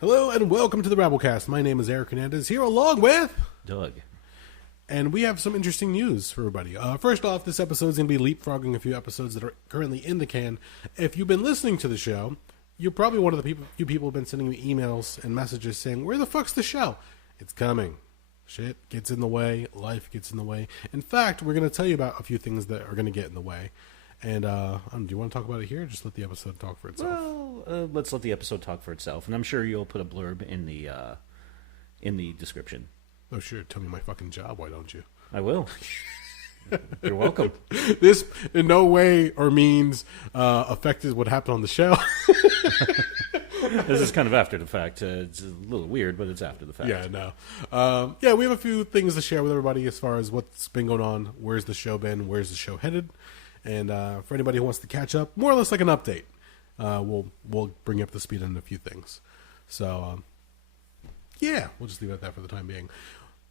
Hello and welcome to the Rabblecast. My name is Eric Hernandez, here along with Doug. And we have some interesting news for everybody. First off, this episode is going to be leapfrogging a few episodes that are currently in the can. If you've been listening to the show, you're probably one of the few people who have been sending me emails and messages saying, where the fuck's the show? It's coming. Shit gets in the way. Life gets in the way. In fact, we're going to tell you about a few things that are going to get in the way. And do you want to talk about it here or just let the episode talk for itself? Well, let's let the episode talk for itself. And I'm sure you'll put a blurb in the description. Oh, sure. Tell me my fucking job. Why don't you? I will. You're welcome. This in no way or means affected what happened on the show. This is kind of after the fact. It's a little weird, but it's after the fact. Yeah, no. Yeah, we have a few things to share with everybody as far as what's been going on, where's the show been, where's the show headed. And for anybody who wants to catch up, more or less like an update, we'll bring you up to speed on a few things. So, yeah, we'll just leave it at that for the time being.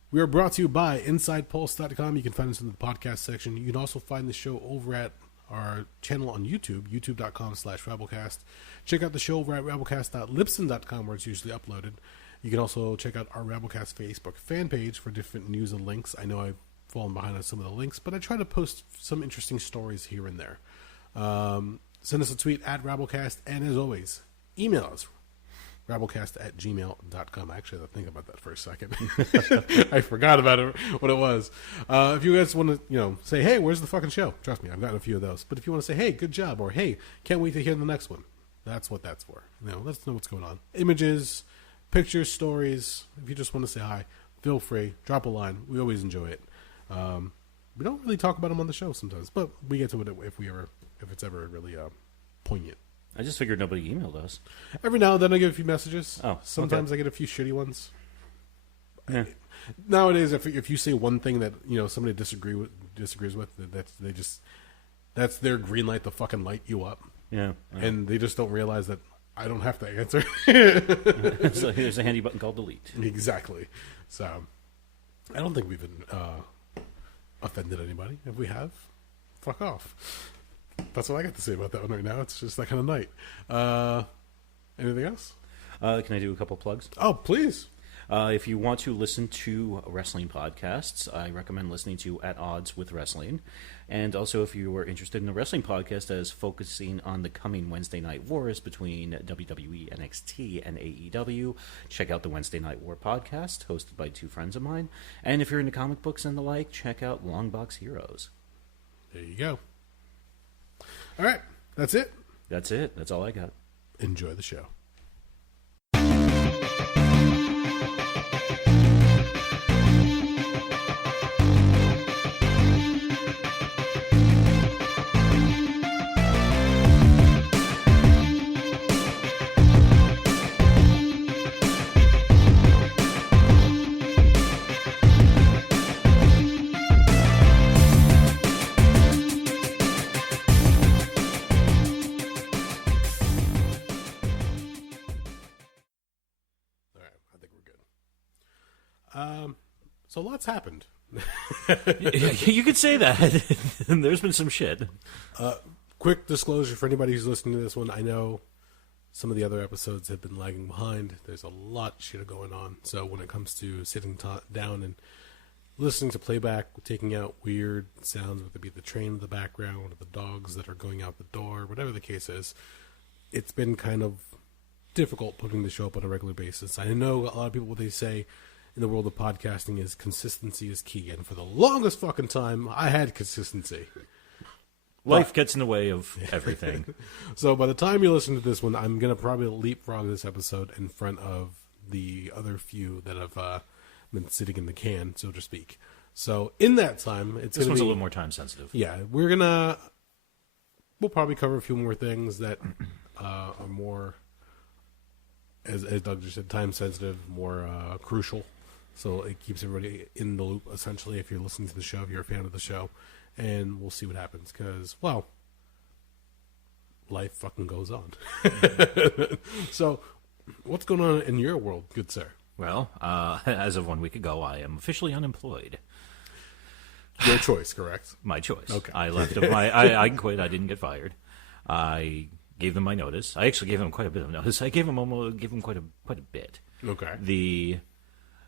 We are brought to you by InsidePulse.com. You can find us in the podcast section. You can also find the show over at our channel on YouTube, youtube.com/Rabblecast. Check out the show over at Rabblecast.libsyn.com, where it's usually uploaded. You can also check out our Rabblecast Facebook fan page for different news and links. I know I've fallen behind on some of the links, but I try to post some interesting stories here and there. Send us a tweet at Rabblecast, and as always, email us, Rabblecast@gmail.com. Actually, I had to think about that for a second. I forgot about it, what it was. If you guys want to, say, hey, where's the fucking show? Trust me, I've gotten a few of those. But if you want to say, hey, good job, or hey, can't wait to hear the next one, that's what that's for. Let us know what's going on. Images, pictures, stories. If you just want to say hi, feel free. Drop a line. We always enjoy it. We don't really talk about them on the show sometimes, but we get to it if it's ever really poignant. I just figured nobody emailed us. Every now and then I get a few messages. Oh, sometimes okay. I get a few shitty ones. Yeah. Nowadays, if you say one thing that somebody disagrees with, that's their green light to fucking light you up. Yeah. And they just don't realize that I don't have to answer. So here's a handy button called delete. Exactly. So I don't think we've been offended anybody. If we have, fuck off. That's what I got to say about that one right now. It's just that kind of night. Anything else? Can I do a couple plugs? Oh, please. If you want to listen to wrestling podcasts, I recommend listening to At Odds with Wrestling. And also, if you are interested in a wrestling podcast that is focusing on the coming Wednesday Night Wars between WWE, NXT, and AEW, check out the Wednesday Night War podcast, hosted by two friends of mine. And if you're into comic books and the like, check out Longbox Heroes. There you go. All right. That's it. That's it. That's all I got. Enjoy the show. So lots happened. You could say that. There's been some shit. Quick disclosure for anybody who's listening to this one. I know some of the other episodes have been lagging behind. There's a lot of shit going on. So when it comes to sitting down and listening to playback, taking out weird sounds, whether it be the train in the background or the dogs that are going out the door, whatever the case is, it's been kind of difficult putting the show up on a regular basis. I know a lot of people, what they say in the world of podcasting is consistency is key. And for the longest fucking time, I had consistency. Life gets in the way of everything. So by the time you listen to this one, I'm going to probably leapfrog this episode in front of the other few that have been sitting in the can, so to speak. So in that time, this one's a little more time sensitive. Yeah, we'll probably cover a few more things that are more, as Doug just said, time sensitive, more crucial. So it keeps everybody in the loop, essentially, if you're listening to the show, if you're a fan of the show. And we'll see what happens, because, well, life fucking goes on. So, what's going on in your world, good sir? Well, as of 1 week ago, I am officially unemployed. Your choice, correct? My choice. Okay. I left. I quit. I didn't get fired. I Gave them my notice. I actually gave them quite a bit of notice. I gave them quite a bit. Okay. The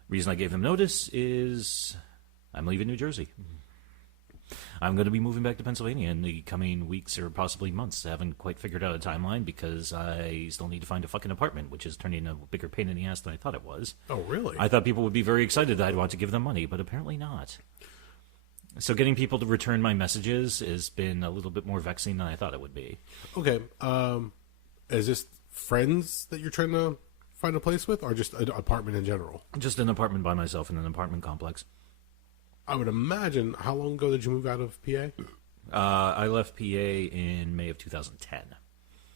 reason I gave them notice is I'm leaving New Jersey. I'm going to be moving back to Pennsylvania in the coming weeks or possibly months. I haven't quite figured out a timeline because I still need to find a fucking apartment, which is turning a bigger pain in the ass than I thought it was. Oh, really? I thought people would be very excited that I'd want to give them money, but apparently not. So getting people to return my messages has been a little bit more vexing than I thought it would be. Okay. Is this friends that you're trying to find a place with, or just an apartment in general? Just an apartment by myself in an apartment complex. I would imagine. How long ago did you move out of PA? I left PA in May of 2010.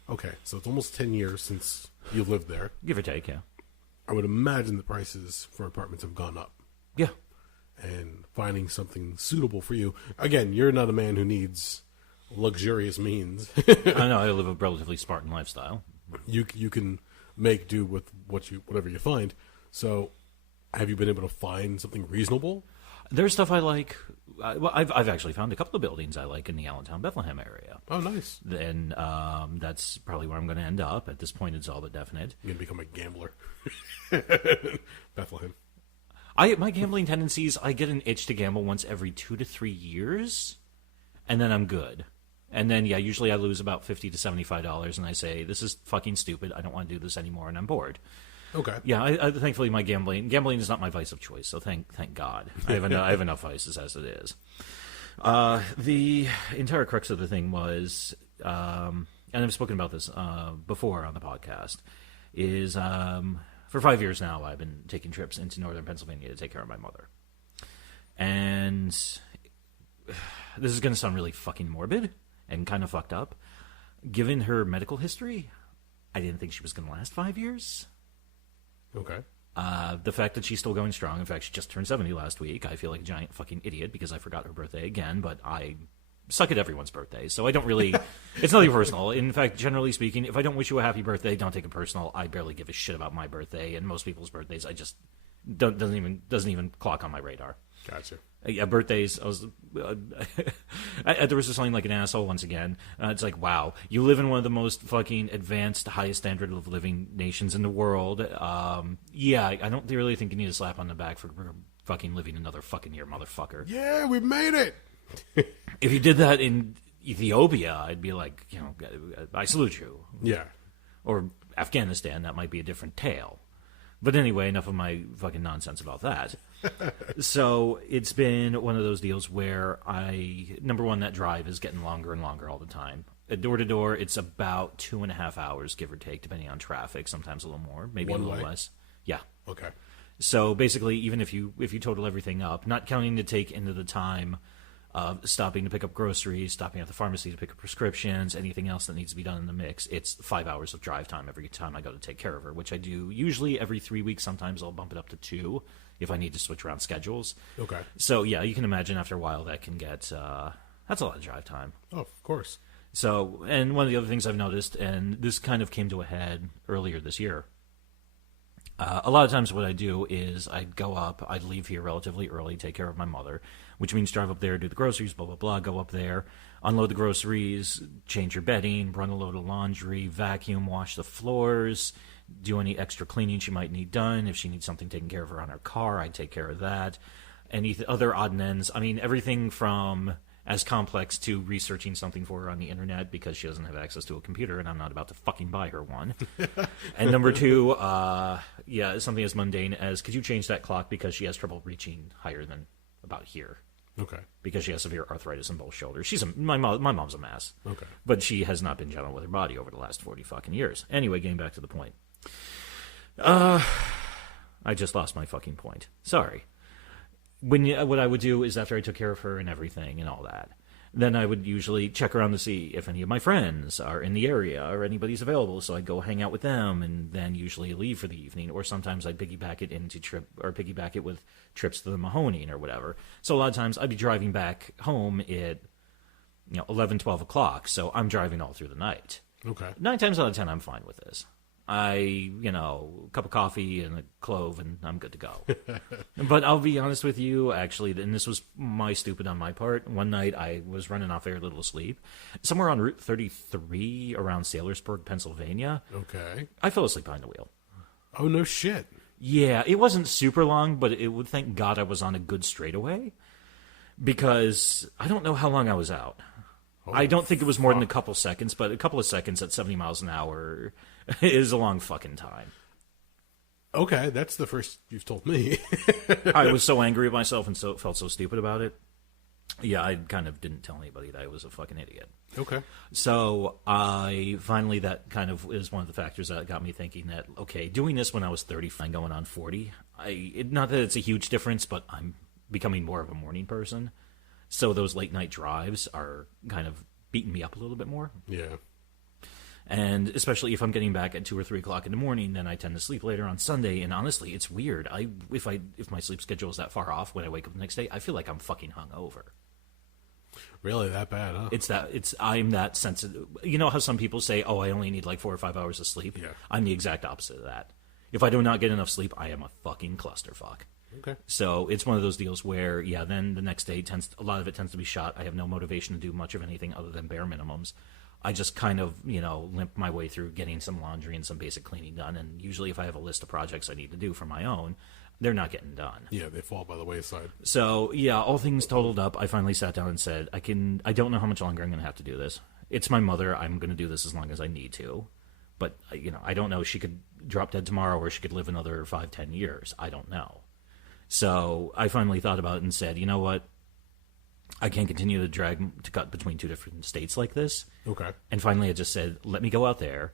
Okay, so it's almost 10 years since you lived there. Give or take, yeah. I would imagine the prices for apartments have gone up. Yeah. And finding something suitable for you. Again, you're not a man who needs luxurious means. I know, I live a relatively Spartan lifestyle. You can make do with whatever you find. So, have you been able to find something reasonable? There's stuff I like. Well, I've actually found a couple of buildings I like in the Allentown, Bethlehem area. Oh, nice. And that's probably where I'm going to end up. At this point, it's all but definite. You're going to become a gambler. Bethlehem. My gambling tendencies, I get an itch to gamble once every 2 to 3 years, and then I'm good. And then, yeah, usually I lose about $50 to $75, and I say, this is fucking stupid. I don't want to do this anymore, and I'm bored. Okay. Yeah, I thankfully my gambling is not my vice of choice, so thank God. I have enough vices as it is. The entire crux of the thing was, and I've spoken about this before on the podcast, is for 5 years now I've been taking trips into northern Pennsylvania to take care of my mother. And this is going to sound really fucking morbid and kind of fucked up. Given her medical history, I didn't think she was going to last 5 years. Okay. The fact that she's still going strong, in fact, she just turned 70 last week. I feel like a giant fucking idiot because I forgot her birthday again, but I suck at everyone's birthday, so I don't really, it's nothing personal. In fact, generally speaking, if I don't wish you a happy birthday, don't take it personal. I barely give a shit about my birthday, and most people's birthdays, I just, doesn't even clock on my radar. Gotcha. Yeah, birthdays. There was just something like an asshole once again. It's like, wow, you live in one of the most fucking advanced, highest standard of living nations in the world. Yeah, I don't really think you need a slap on the back for fucking living another fucking year, motherfucker. Yeah, we made it. If you did that in Ethiopia, I'd be like, I salute you. Yeah. Or Afghanistan, that might be a different tale. But anyway, enough of my fucking nonsense about that. So it's been one of those deals where number one, that drive is getting longer and longer all the time. Door to door, it's about 2.5 hours, give or take, depending on traffic. Sometimes a little more, maybe a little less. Yeah. Okay. So basically, even if you total everything up, not counting to take into the time of stopping to pick up groceries, stopping at the pharmacy to pick up prescriptions, anything else that needs to be done in the mix, it's 5 hours of drive time every time I go to take care of her, which I do usually every 3 weeks. Sometimes I'll bump it up to 2 if I need to switch around schedules. Okay. So, yeah, you can imagine after a while that can get, that's a lot of drive time. Oh, of course. So, and one of the other things I've noticed, and this kind of came to a head earlier this year, a lot of times what I do is I'd go up, I'd leave here relatively early, take care of my mother, which means drive up there, do the groceries, blah, blah, blah, go up there, unload the groceries, change your bedding, run a load of laundry, vacuum, wash the floors, do any extra cleaning she might need done. If she needs something taken care of her on her car, I'd take care of that. Any other odd and ends. I mean, everything from as complex to researching something for her on the internet because she doesn't have access to a computer and I'm not about to fucking buy her one. And number two, something as mundane as, could you change that clock because she has trouble reaching higher than about here? Okay. Because she has severe arthritis in both shoulders. My mom's a mess. Okay. But she has not been gentle with her body over the last 40 fucking years. Anyway, getting back to the point. I just lost my fucking point. Sorry. What I would do is after I took care of her and everything and all that, then I would usually check around to see if any of my friends are in the area or anybody's available. So I'd go hang out with them and then usually leave for the evening. Or sometimes I'd piggyback it with trips to the Mahoning or whatever. So a lot of times I'd be driving back home at 11, 12 o'clock. So I'm driving all through the night. Okay. 9 times out of 10, I'm fine with this. a cup of coffee and a clove, and I'm good to go. But I'll be honest with you, actually, and this was stupid on my part. One night I was running off very little sleep. Somewhere on Route 33 around Saylorsburg, Pennsylvania. Okay. I fell asleep behind the wheel. Oh, no shit. Yeah, it wasn't super long, but it would thank God I was on a good straightaway. Because I don't know how long I was out. I don't think it was more than a couple seconds, but a couple of seconds at 70 miles an hour is a long fucking time. Okay, that's the first you've told me. I was so angry at myself and felt so stupid about it. Yeah, I kind of didn't tell anybody that I was a fucking idiot. Okay. So that kind of is one of the factors that got me thinking that, okay, doing this when I was 35 going on 40, not that it's a huge difference, but I'm becoming more of a morning person. So those late night drives are kind of beating me up a little bit more. Yeah. And especially if I'm getting back at 2 or 3 o'clock in the morning, then I tend to sleep later on Sunday. And honestly, it's weird. If my sleep schedule is that far off when I wake up the next day, I feel like I'm fucking hungover. Really, that bad, huh? I'm that sensitive. You know how some people say, "Oh, I only need like 4 or 5 hours of sleep." Yeah. I'm the exact opposite of that. If I do not get enough sleep, I am a fucking clusterfuck. Okay. So it's one of those deals where, then the next day a lot of it tends to be shot. I have no motivation to do much of anything other than bare minimums. I just kind of, limp my way through getting some laundry and some basic cleaning done. And usually if I have a list of projects I need to do for my own, they're not getting done. Yeah, they fall by the wayside. So, all things totaled up, I finally sat down and said, I don't know how much longer I'm going to have to do this. It's my mother. I'm going to do this as long as I need to. But, I don't know. She could drop dead tomorrow or she could live another 5-10 years. I don't know. So I finally thought about it and said, you know what? I can't continue to cut between two different states like this. Okay. And finally I just said, let me go out there.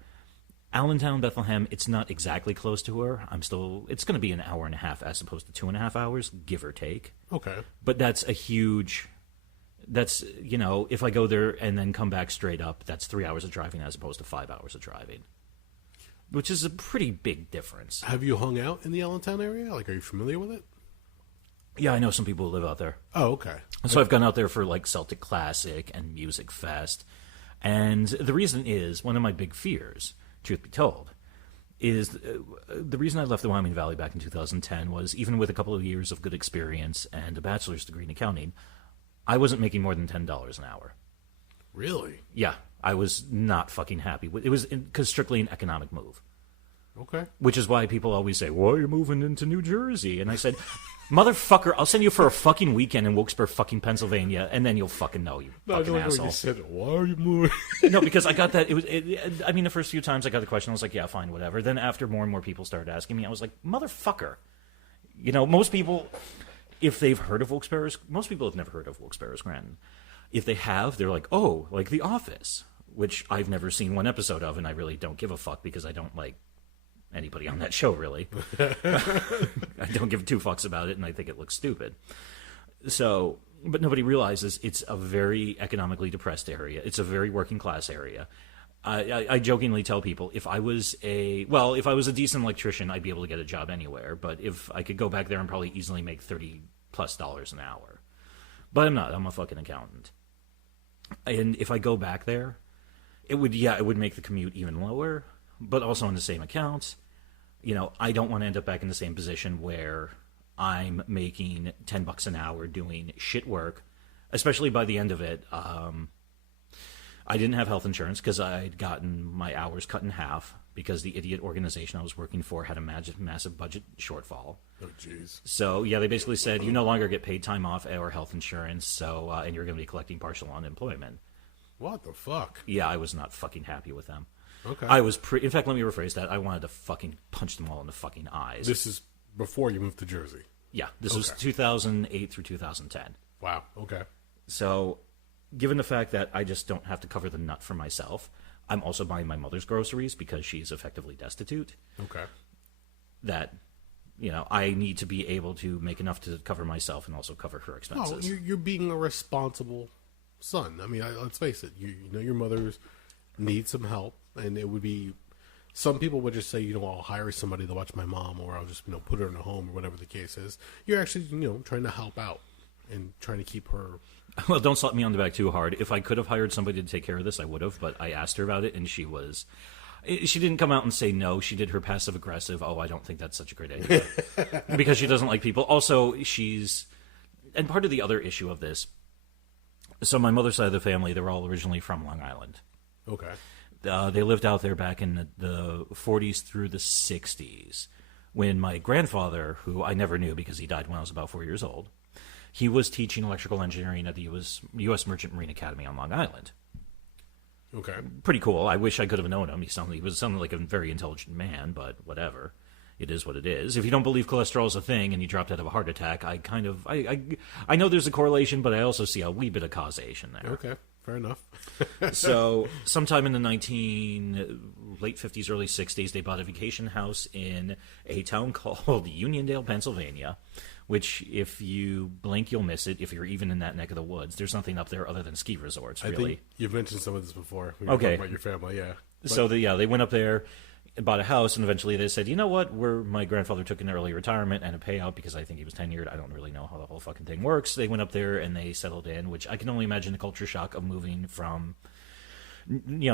Allentown, Bethlehem, it's not exactly close to her. It's going to be an hour and a half as opposed to 2.5 hours, give or take. Okay. But that's if I go there and then come back straight up, that's 3 hours of driving as opposed to 5 hours of driving. Which is a pretty big difference. Have you hung out in the Allentown area? Like, are you familiar with it? Yeah, I know some people who live out there. Oh, okay. So I've gone out there for like Celtic Classic and Music Fest. And the reason is, one of my big fears, truth be told, is the reason I left the Wyoming Valley back in 2010 was, even with a couple of years of good experience and a bachelor's degree in accounting, I wasn't making more than $10 an hour. Really? Yeah, I was not fucking happy. It was strictly an economic move. Okay. Which is why people always say, well, you're moving into New Jersey. And I said, motherfucker, I'll send you for a fucking weekend in Wilkes-Barre, fucking Pennsylvania, and then you'll fucking know, you fucking asshole. You said, why are you moving? No, because I got that. The first few times I got the question, I was like, yeah, fine, whatever. Then after more and more people started asking me, I was like, motherfucker. Most people, if they've heard of Wilkes-Barre, most people have never heard of Wilkes-Barre, Scranton. If they have, they're like, oh, like The Office, which I've never seen one episode of, and I really don't give a fuck because I don't like anybody on that show, really. I don't give two fucks about it, and I think it looks stupid. So, but nobody realizes it's a very economically depressed area. It's a very working class area. I jokingly tell people, if I was a decent electrician, I'd be able to get a job anywhere. But if I could go back there and probably easily make $30+ an hour. But I'm not. I'm a fucking accountant. And if I go back there, it would make the commute even lower, but also on the same accounts. I don't want to end up back in the same position where I'm making $10 an hour doing shit work, especially by the end of it. I didn't have health insurance because I'd gotten my hours cut in half because the idiot organization I was working for had a massive budget shortfall. Oh, jeez. So, they basically said, you no longer get paid time off or health insurance, so and you're going to be collecting partial unemployment. What the fuck? Yeah, I was not fucking happy with them. Okay. In fact, let me rephrase that. I wanted to fucking punch them all in the fucking eyes. This is before you moved to Jersey? Yeah, this was 2008 through 2010. Wow, okay. So, given the fact that I just don't have to cover the nut for myself, I'm also buying my mother's groceries because she's effectively destitute. Okay. That, I need to be able to make enough to cover myself and also cover her expenses. No, you're being a responsible son. I mean, let's face it. Your mother needs some help, and it would be. Some people would just say, I'll hire somebody to watch my mom, or I'll just, put her in a home, or whatever the case is. You're actually, trying to help out and trying to keep her. Well, don't slap me on the back too hard. If I could have hired somebody to take care of this, I would have, but I asked her about it, and she was She didn't come out and say no. She did her passive aggressive. Oh, I don't think that's such a great idea because she doesn't like people. Also, and part of the other issue of this. So my mother's side of the family, they were all originally from Long Island. Okay. They lived out there back in the 40s through the 60s. When my grandfather, who I never knew because he died when I was about 4 years old, he was teaching electrical engineering at the U.S. Merchant Marine Academy on Long Island. Okay. Pretty cool. I wish I could have known him. He sounded like a very intelligent man, but whatever. It is what it is. If you don't believe cholesterol is a thing and you dropped out of a heart attack, I know there's a correlation, but I also see a wee bit of causation there. Okay, fair enough. So sometime in the late 50s, early 60s, they bought a vacation house in a town called Uniondale, Pennsylvania, which if you blink, you'll miss it if you're even in that neck of the woods. There's nothing up there other than ski resorts, really. I think you've mentioned some of this before. We were Okay. talking about your family, yeah. So they went up there, bought a house, and eventually they said, you know what, my grandfather took an early retirement and a payout because I think he was tenured. I don't really know how the whole fucking thing works. They went up there and they settled in, which I can only imagine the culture shock of moving from,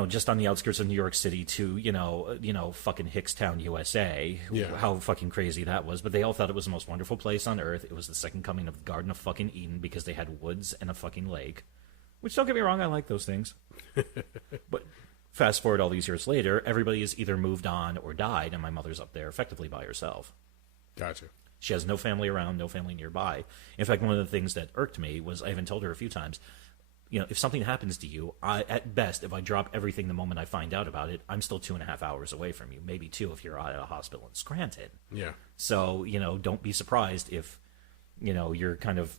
just on the outskirts of New York City to, fucking Hickstown, USA. Yeah. How fucking crazy that was. But they all thought it was the most wonderful place on earth. It was the second coming of the Garden of fucking Eden because they had woods and a fucking lake. Which, don't get me wrong, I like those things. But fast forward all these years later, everybody has either moved on or died, and my mother's up there effectively by herself. Gotcha. She has no family around, no family nearby. In fact, one of the things that irked me was I even told her a few times, if something happens to you, at best, if I drop everything the moment I find out about it, I'm still 2.5 hours away from you, maybe 2 if you're at a hospital in Scranton. Yeah. So, don't be surprised if, you're kind of,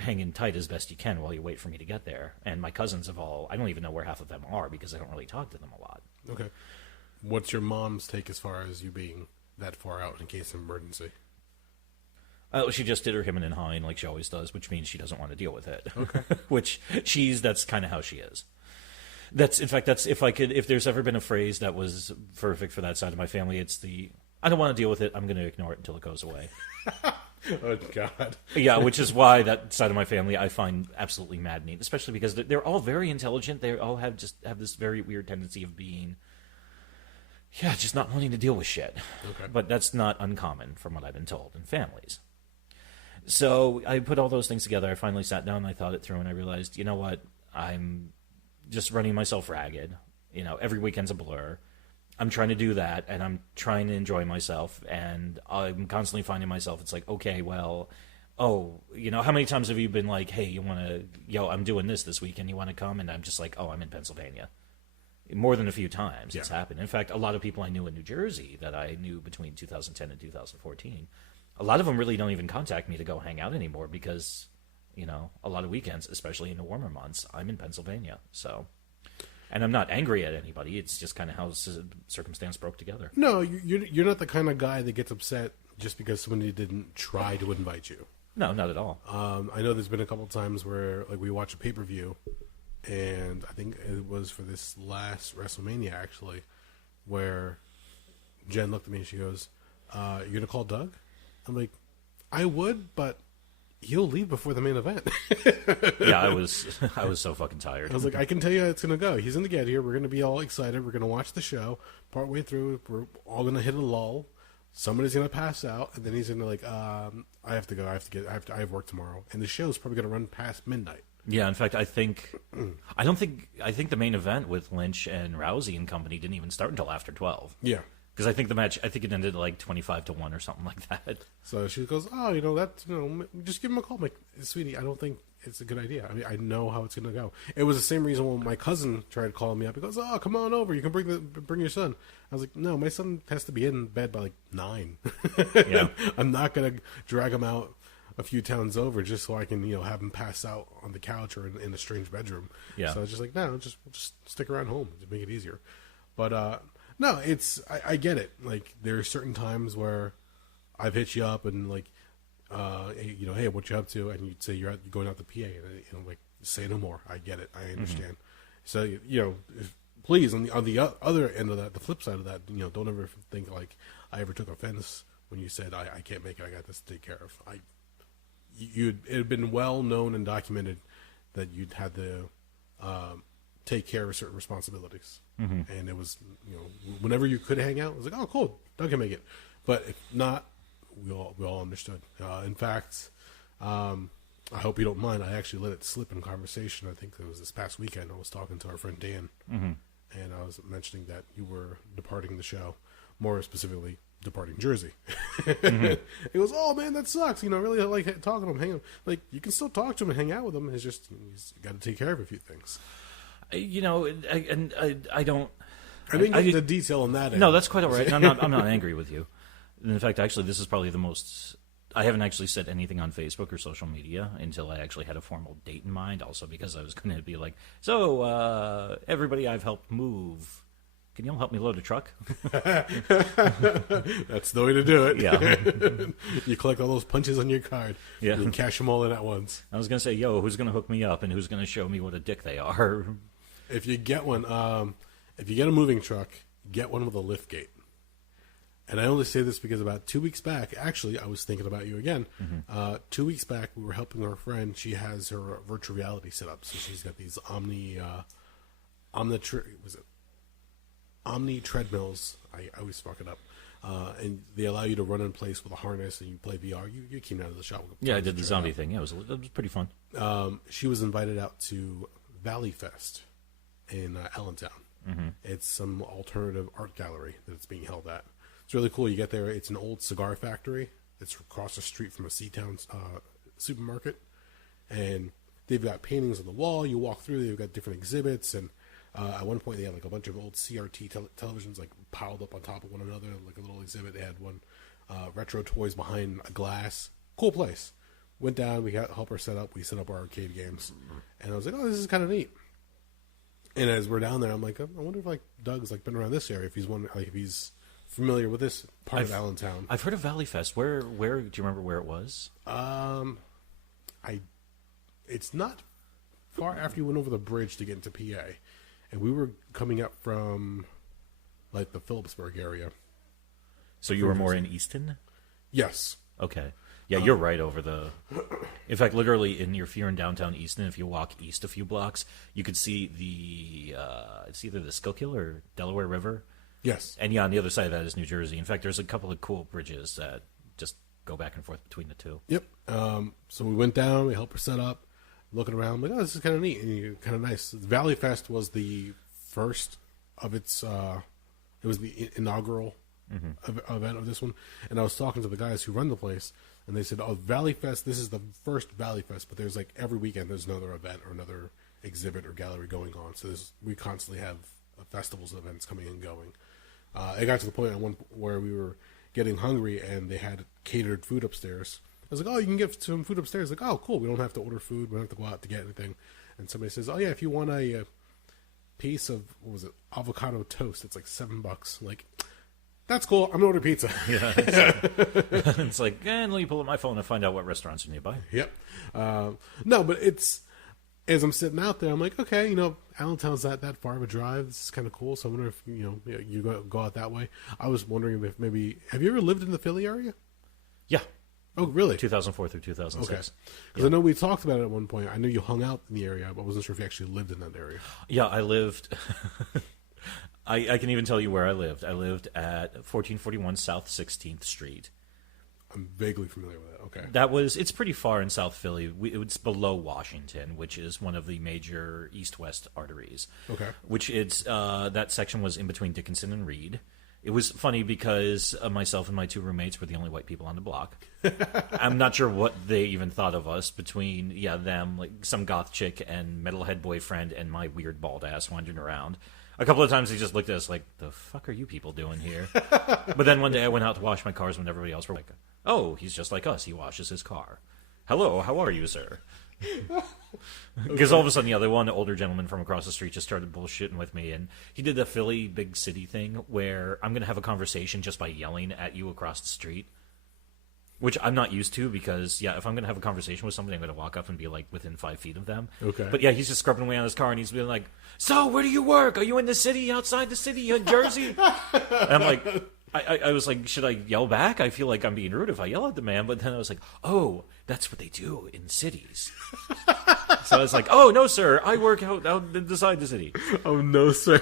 hanging tight as best you can while you wait for me to get there. And my cousins I don't even know where half of them are because I don't really talk to them a lot. Okay. What's your mom's take as far as you being that far out in case of emergency? She just did her hemming and hawing like she always does, which means she doesn't want to deal with it. Okay. That's kind of how she is. If there's ever been a phrase that was perfect for that side of my family, it's I don't want to deal with it. I'm going to ignore it until it goes away. Oh, God. Yeah, which is why that side of my family I find absolutely maddening, especially because they're all very intelligent. They all have this very weird tendency of being, just not wanting to deal with shit. Okay. But that's not uncommon from what I've been told in families. So I put all those things together. I finally sat down and I thought it through, and I realized, you know what? I'm just running myself ragged. Every weekend's a blur. I'm trying to do that, and I'm trying to enjoy myself, and I'm constantly finding myself, it's like, okay, well, how many times have you been like, hey, you want to, I'm doing this weekend, you want to come? And I'm just like, oh, I'm in Pennsylvania. More than a few times it's happened. In fact, a lot of people I knew in New Jersey that I knew between 2010 and 2014, a lot of them really don't even contact me to go hang out anymore because, a lot of weekends, especially in the warmer months, I'm in Pennsylvania, so... And I'm not angry at anybody. It's just kind of how circumstance broke together. No, you're not the kind of guy that gets upset just because somebody didn't try to invite you. No, not at all. I know there's been a couple of times where we watch a pay-per-view, and I think it was for this last WrestleMania, actually, where Jen looked at me and she goes, you're going to call Doug? I'm like, I would, but... he'll leave before the main event. Yeah, I was so fucking tired. I was like, I can tell you how it's going to go. He's going to get here. We're going to be all excited. We're going to watch the show. Partway through, we're all going to hit a lull. Somebody's going to pass out, and then he's going to I have to go. I have work tomorrow, and the show's probably going to run past midnight. Yeah, in fact, I think the main event with Lynch and Rousey and company didn't even start until after 12. Yeah. Because I think it ended like 25-1 or something like that. So she goes, just give him a call. I'm like, sweetie, I don't think it's a good idea. I mean, I know how it's going to go. It was the same reason when my cousin tried calling me up. He goes, oh, come on over. You can bring your son. I was like, no, my son has to be in bed by like 9. Yeah. I'm not going to drag him out a few towns over just so I can, have him pass out on the couch or in a strange bedroom. Yeah. So I was just like, no, just stick around home to make it easier. But, no, I get it. Like, there are certain times where I've hit you up and like, hey, what you up to? And you'd say you're going out to PA, and I'm like, say no more. I get it. I understand. Mm-hmm. So please on the other end of that, the flip side of that, don't ever think like I ever took offense when you said I can't make it. I got this to take care of. It had been well known and documented that you'd had the take care of certain responsibilities. And it was, whenever you could hang out, it was like, oh, cool, Doug can make it. But if not, we all understood. In fact, I hope you don't mind, I actually let it slip in conversation. I think it was this past weekend. I was talking to our friend Dan, and I was mentioning that you were departing the show, more specifically departing Jersey. He goes, oh man, that sucks. I really like talking to him, hang out. Like, you can still talk to him and hang out with him. It's just, he's got to take care of a few things. I don't. I didn't get into detail on that end. No, that's quite all right. I'm not angry with you. In fact, actually, this is probably the most. I haven't actually said anything on Facebook or social media until I actually had a formal date in mind. Also, because I was going to be like, so everybody I've helped move, can you all help me load a truck? That's the way to do it. Yeah. You collect all those punches on your card. Yeah. And you cash them all in at once. I was going to say, yo, who's going to hook me up and who's going to show me what a dick they are? If you get one, if you get a moving truck, get one with a lift gate. And I only say this because about 2 weeks back, actually, I was thinking about you again. 2 weeks back, we were helping our friend. She has her virtual reality set up. So she's got these Omni treadmills. I always fuck it up. And they allow you to run in place with a harness and you play VR. You came out of the shop. Yeah, I did the zombie thing. Yeah, it was pretty fun. She was invited out to Valley Fest in Allentown. It's some alternative art gallery that it's being held at. It's really cool. You get there. It's an old cigar factory. It's across the street from a Seatown supermarket. And they've got paintings on the wall. You walk through. They've got different exhibits. And at one point, they had like a bunch of old CRT televisions like piled up on top of one another, like a little exhibit. They had one retro toys behind a glass. Cool place. Went down. We got help her set up. We set up our arcade games. And I was like, oh, this is kind of neat. And as we're down there, I'm like, I wonder if like Doug's like been around this area. If he's familiar with this part of Allentown. I've heard of Valley Fest. Where do you remember where it was? It's not far after you went over the bridge to get into PA, and we were coming up from like the Phillipsburg area. So you were more in Easton? Yes. Okay. Yeah, you're right over the. In fact, literally, if you're in downtown Easton, if you walk east a few blocks, you could see it's either the Schuylkill or Delaware River. Yes. And yeah, on the other side of that is New Jersey. In fact, there's a couple of cool bridges that just go back and forth between the two. Yep. So we went down, we helped her set up, looking around, I'm like, oh, this is kind of neat and kind of nice. Valley Fest was the first of its, it was the inaugural event of this one. And I was talking to the guys who run the place, and they said, oh, Valley Fest, this is the first Valley Fest, but there's like every weekend there's another event or another exhibit or gallery going on. So we constantly have festivals and events coming and going. It got to the point where we were getting hungry and they had catered food upstairs. I was like, oh, you can get some food upstairs. Like, oh, cool. We don't have to order food. We don't have to go out to get anything. And somebody says, oh, yeah, if you want a piece of, avocado toast, it's like $7. Like, that's cool. I'm going to order pizza. Yeah. It's like, let me pull up my phone and find out what restaurants are nearby. Yep. No, but it's, as I'm sitting out there, I'm like, okay, Allentown's that far of a drive. This is kind of cool. So I wonder if, you go out that way. I was wondering if maybe, have you ever lived in the Philly area? Yeah. Oh, really? 2004 through 2006. Okay. Because I know we talked about it at one point. I knew you hung out in the area, but I wasn't sure if you actually lived in that area. Yeah, I lived. I can even tell you where I lived. I lived at 1441 South 16th Street. I'm vaguely familiar with it. Okay. It's pretty far in South Philly. It's below Washington, which is one of the major east-west arteries. Okay. Which that section was in between Dickinson and Reed. It was funny because myself and my two roommates were the only white people on the block. I'm not sure what they even thought of us between, them, like some goth chick and metalhead boyfriend and my weird bald ass wandering around. A couple of times they just looked at us like, the fuck are you people doing here? But then one day I went out to wash my cars when everybody else were like, oh, he's just like us. He washes his car. Hello, how are you, sir? Because all of a sudden, the one older gentleman from across the street just started bullshitting with me, and he did the Philly big city thing where I'm going to have a conversation just by yelling at you across the street, which I'm not used to because, if I'm going to have a conversation with somebody, I'm going to walk up and be like within 5 feet of them. Okay. But he's just scrubbing away on his car, and he's being like, so where do you work? Are you in the city, outside the city, in Jersey? And I'm like, I was like, should I yell back? I feel like I'm being rude if I yell at the man. But then I was like, oh, that's what they do in cities. So I was like, oh, no, sir. I work out inside the city. Oh, no, sir.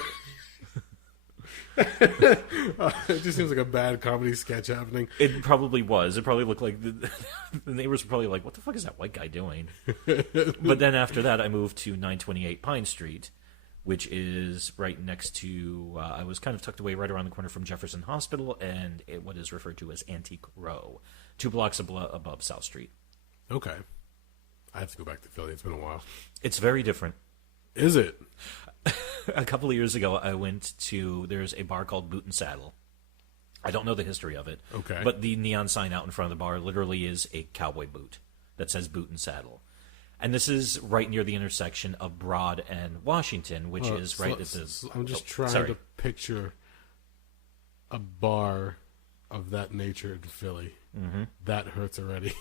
It just seems like a bad comedy sketch happening. It probably was. It probably looked like the neighbors were probably like, what the fuck is that white guy doing? But then after that, I moved to 928 Pine Street, which is right next to, I was kind of tucked away right around the corner from Jefferson Hospital and what is referred to as Antique Row, 2 blocks above South Street. Okay. I have to go back to Philly. It's been a while. It's very different. Is it? A couple of years ago, I went to, there's a bar called Boot and Saddle. I don't know the history of it. Okay. But the neon sign out in front of the bar literally is a cowboy boot that says Boot and Saddle. And this is right near the intersection of Broad and Washington, which is right at the... I'm just trying to picture a bar of that nature in Philly. Mm-hmm. That hurts already.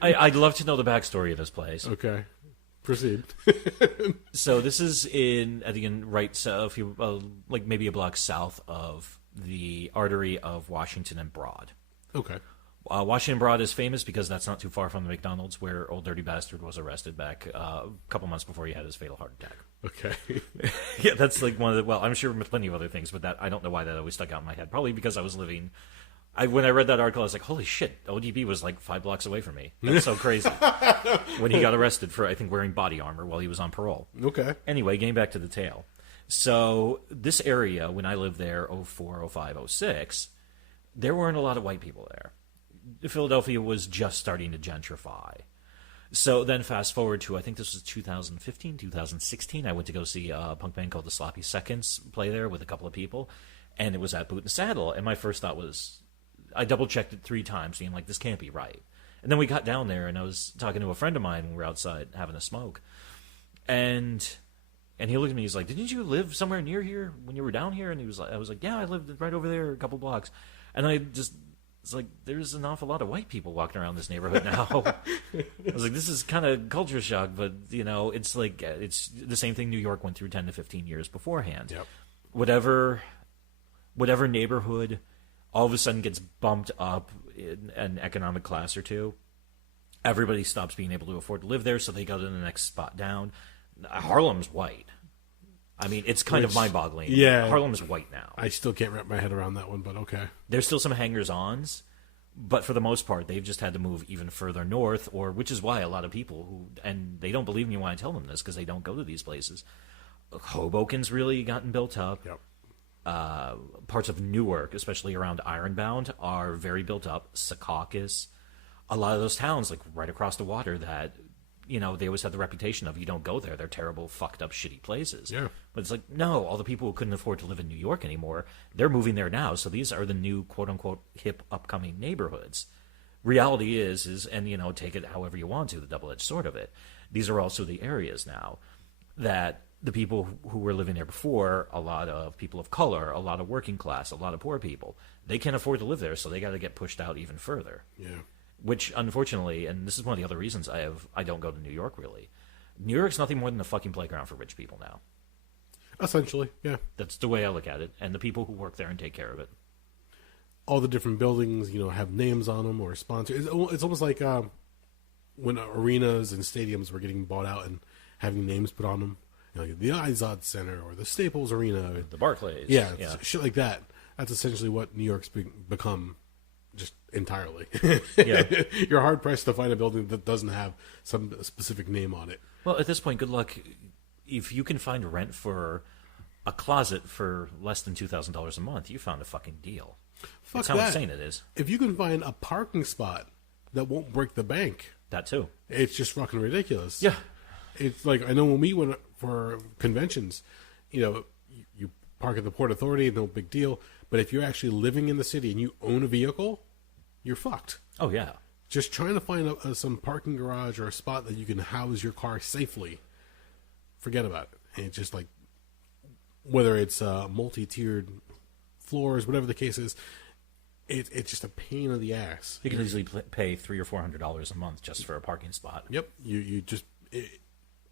I'd love to know the backstory of this place. Okay. Proceed. So this is right a few, like maybe a block south of the artery of Washington and Broad. Okay. Washington Broad is famous because that's not too far from the McDonald's where Old Dirty Bastard was arrested back a couple months before he had his fatal heart attack. Okay. Yeah, that's like one of the, well, I'm sure plenty of other things, but that I don't know why that always stuck out in my head. Probably because I was living, when I read that article, I was like, holy shit, ODB was like 5 blocks away from me. That's so crazy. When he got arrested for, I think, wearing body armor while he was on parole. Okay. Anyway, getting back to the tale. So this area, when I lived there, 04, 05, 06, there weren't a lot of white people there. Philadelphia was just starting to gentrify. So then fast forward to, I think this was 2015, 2016, I went to go see a punk band called the Sloppy Seconds play there with a couple of people, and it was at Boot and Saddle, and my first thought was, I double-checked it 3 times, being like, this can't be right. And then we got down there, and I was talking to a friend of mine when we were outside having a smoke, and he looked at me, he's like, didn't you live somewhere near here when you were down here? And I was like, yeah, I lived right over there a couple blocks. And it's like, there's an awful lot of white people walking around this neighborhood now. I was like, this is kind of culture shock, but, it's like, it's the same thing New York went through 10 to 15 years beforehand. Yep. Whatever neighborhood all of a sudden gets bumped up in an economic class or two, everybody stops being able to afford to live there, so they go to the next spot down. Harlem's white. I mean, it's kind of mind-boggling. Yeah. Harlem's white now. I still can't wrap my head around that one, but okay. There's still some hangers-ons, but for the most part, they've just had to move even further north, which is why a lot of people and they don't believe me when I tell them this because they don't go to these places. Hoboken's really gotten built up. Yep. Parts of Newark, especially around Ironbound, are very built up. Secaucus, a lot of those towns, like right across the water, that they always have the reputation of, you don't go there, they're terrible, fucked up, shitty places. Yeah. But it's like, no, all the people who couldn't afford to live in New York anymore, they're moving there now. So these are the new, quote unquote, hip, upcoming neighborhoods. Reality is, and take it however you want to, the double-edged sword of it. These are also the areas now that the people who were living there before, a lot of people of color, a lot of working class, a lot of poor people, they can't afford to live there, so they got to get pushed out even further. Yeah. Which, unfortunately, and this is one of the other reasons I don't go to New York, really. New York's nothing more than a fucking playground for rich people now. Essentially, yeah. That's the way I look at it, and the people who work there and take care of it. All the different buildings, have names on them or sponsors. It's almost like when arenas and stadiums were getting bought out and having names put on them. Like the Izod Center or the Staples Arena. The Barclays. Yeah, shit like that. That's essentially what New York's become. Just entirely. Yeah. You're hard pressed to find a building that doesn't have some specific name on it. Well, at this point, good luck. If you can find rent for a closet for less than $2,000 a month, you found a fucking deal. Fuck That's how that. insane it is. If you can find a parking spot that won't break the bank, That too. it's just fucking ridiculous. Yeah. It's like, I know when we went for conventions, you park at the Port Authority, no big deal. But if you're actually living in the city and you own a vehicle, you're fucked. Oh, yeah. Just trying to find some parking garage or a spot that you can house your car safely, forget about it. And it's just like, whether it's multi-tiered floors, whatever the case is, it's just a pain in the ass. You can easily pay $300 or $400 a month just for a parking spot. Yep.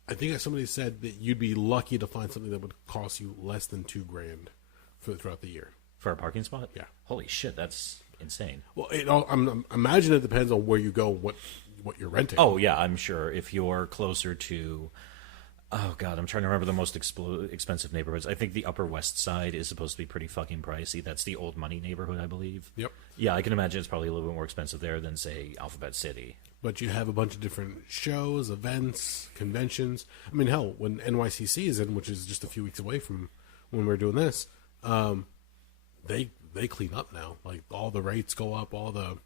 I think somebody said that you'd be lucky to find something that would cost you less than $2,000 throughout the year. For a parking spot? Yeah. Holy shit, that's insane. Well, imagine it depends on where you go, what you're renting. Oh, yeah, I'm sure if you're closer to... Oh, God, I'm trying to remember the most expensive neighborhoods. I think the Upper West Side is supposed to be pretty fucking pricey. That's the old money neighborhood, I believe. Yep. Yeah, I can imagine it's probably a little bit more expensive there than, say, Alphabet City. But you have a bunch of different shows, events, conventions. I mean, hell, when NYCC is in, which is just a few weeks away from when we're doing this, they clean up now. Like, all the rates go up, all the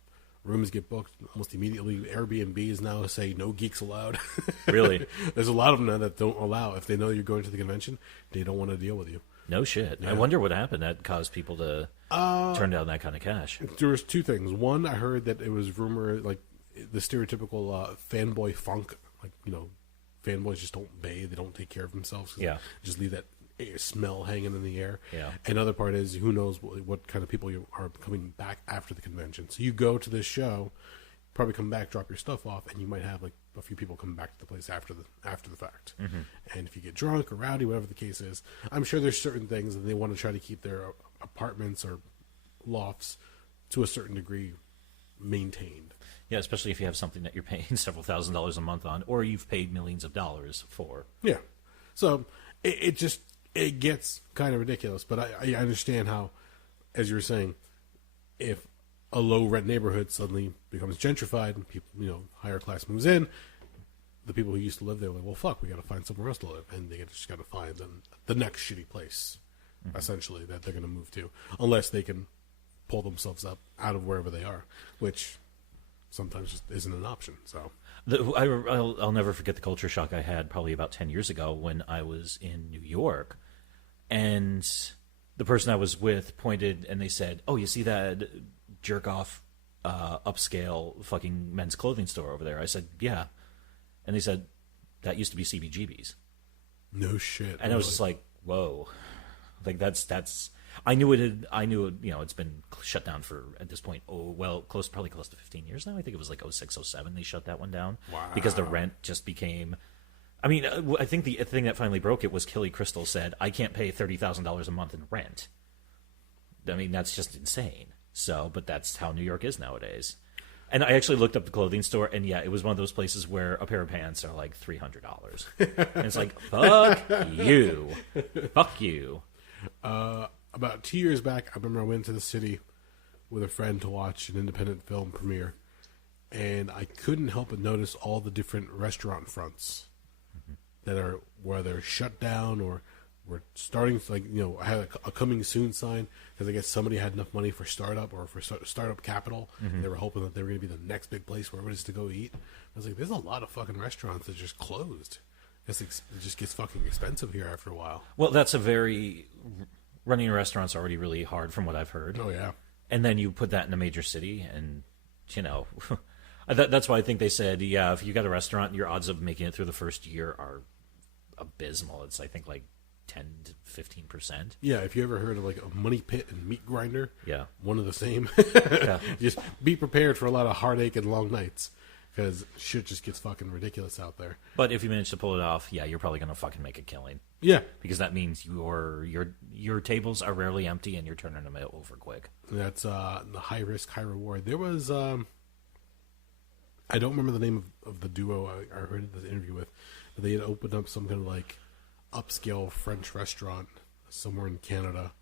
rooms get booked almost immediately. Airbnbs now say no geeks allowed. Really? There's a lot of them now that don't allow. If they know you're going to the convention, they don't want to deal with you. No shit. Yeah. I wonder what happened that caused people to turn down that kind of cash. There was two things. One, I heard that it was rumor, like, the stereotypical fanboy funk. Like, fanboys just don't bathe. They don't take care of themselves. Yeah. Just leave that smell hanging in the air. Yeah. Another part is, who knows what kind of people you are coming back after the convention. So you go to this show, probably come back, drop your stuff off, and you might have like a few people come back to the place after the fact. Mm-hmm. And if you get drunk or rowdy, whatever the case is, I'm sure there's certain things that they want to try to keep their apartments or lofts to a certain degree maintained. Yeah, especially if you have something that you're paying several $1,000s a month on, or you've paid millions of dollars for. Yeah. So it gets kind of ridiculous, but I understand how, as you were saying, if a low rent neighborhood suddenly becomes gentrified and people, higher class moves in, the people who used to live there are like, well, fuck, we got to find somewhere else to live, and they just got to find the next shitty place, essentially, that they're going to move to, unless they can pull themselves up out of wherever they are, which sometimes just isn't an option. So I'll never forget the culture shock I had probably about 10 years ago when I was in New York, and the person I was with pointed and they said, "Oh, you see that jerk off upscale fucking men's clothing store over there?" I said, "Yeah," and they said, "That used to be CBGB's." No shit. And really? I was just like, "Whoa!" Like that's. I knew it. It's been shut down for, at this point, probably close to 15 years now. I think it was like 06, 07 they shut that one down. Wow. Because the rent just became. I mean, I think the thing that finally broke it was Killy Crystal said, "I can't pay $30,000 a month in rent." I mean, that's just insane. So, but that's how New York is nowadays. And I actually looked up the clothing store, and yeah, it was one of those places where a pair of pants are like $300. And it's like, fuck you. Fuck you. About 2 years back, I remember I went to the city with a friend to watch an independent film premiere, and I couldn't help but notice all the different restaurant fronts that are whether shut down or we're starting to, I had a coming soon sign because I guess somebody had enough money for startup or for startup capital. Mm-hmm. They were hoping that they were going to be the next big place where everybody's to go eat. I was like, there's a lot of fucking restaurants that just closed. It just gets fucking expensive here after a while. Well, running a restaurant's already really hard from what I've heard. Oh, yeah. And then you put that in a major city and, that's why I think they said, yeah, if you got a restaurant, your odds of making it through the first year are abysmal. It's, I think, like 10 to 15%. Yeah, if you ever heard of like a Money Pit and Meat Grinder, yeah, one of the same. Yeah. Just be prepared for a lot of heartache and long nights because shit just gets fucking ridiculous out there. But if you manage to pull it off, yeah, you're probably going to fucking make a killing. Yeah, because that means your tables are rarely empty and you're turning them over quick. That's the high risk, high reward. There was I don't remember the name of the duo I heard the interview with, but they had opened up some kind of like upscale French restaurant somewhere in Canada,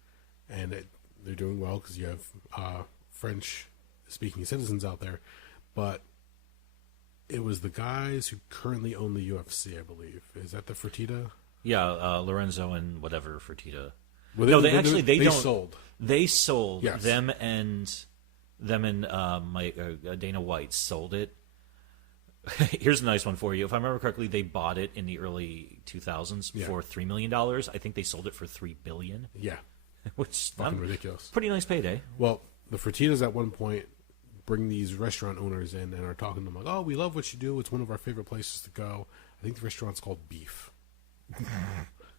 and they're doing well because you have French speaking citizens out there, but it was the guys who currently own the UFC, I believe. Is that the Fertitta? Yeah, Lorenzo and whatever Fertitta. Well, they don't. Sold. They sold. Yes. Them and Dana White sold it. Here's a nice one for you. If I remember correctly, they bought it in the early 2000s for $3 million. I think they sold it for $3 billion. Yeah, which is fucking ridiculous. Pretty nice payday. Well, the Fertittas at one point bring these restaurant owners in and are talking to them like, "Oh, we love what you do. It's one of our favorite places to go." I think the restaurant's called Beef.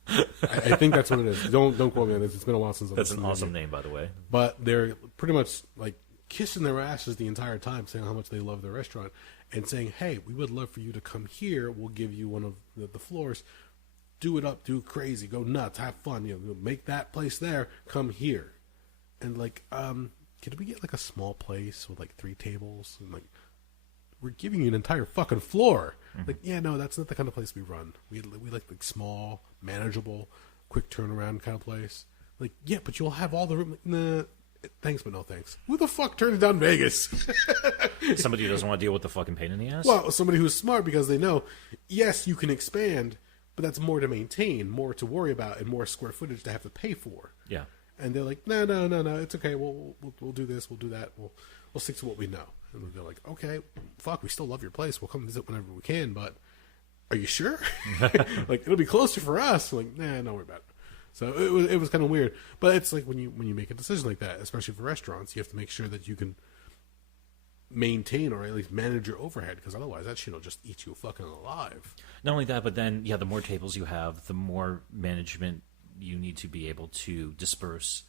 I think that's what it is. Don't quote me on this. It's been a while since I've That's an awesome name, by the way. But they're pretty much like kissing their asses the entire time, saying how much they love their restaurant and saying, "Hey, we would love for you to come here. We'll give you one of the floors. Do it up, do crazy, go nuts, have fun. Make that place there. Come here." and like, could we get like a small place with like 3 tables? And like, we're giving you an entire fucking floor. Like, yeah, no, that's not the kind of place we run. We like small, manageable, quick turnaround kind of place. Like, yeah, but you'll have all the room. Like, nah, thanks, but no thanks. Who the fuck turns down Vegas? Somebody who doesn't want to deal with the fucking pain in the ass? Well, somebody who's smart because they know, yes, you can expand, but that's more to maintain, more to worry about, and more square footage to have to pay for. Yeah. And they're like, no, it's okay. We'll do this. We'll do that. We'll stick to what we know. And they're like, okay, fuck, we still love your place. We'll come visit whenever we can, but are you sure? Like, it'll be closer for us. Like, nah, don't worry about it. So it was kind of weird. But it's like when you make a decision like that, especially for restaurants, you have to make sure that you can maintain or at least manage your overhead, because otherwise that shit will just eat you fucking alive. Not only that, but then, yeah, the more tables you have, the more management you need to be able to disperse.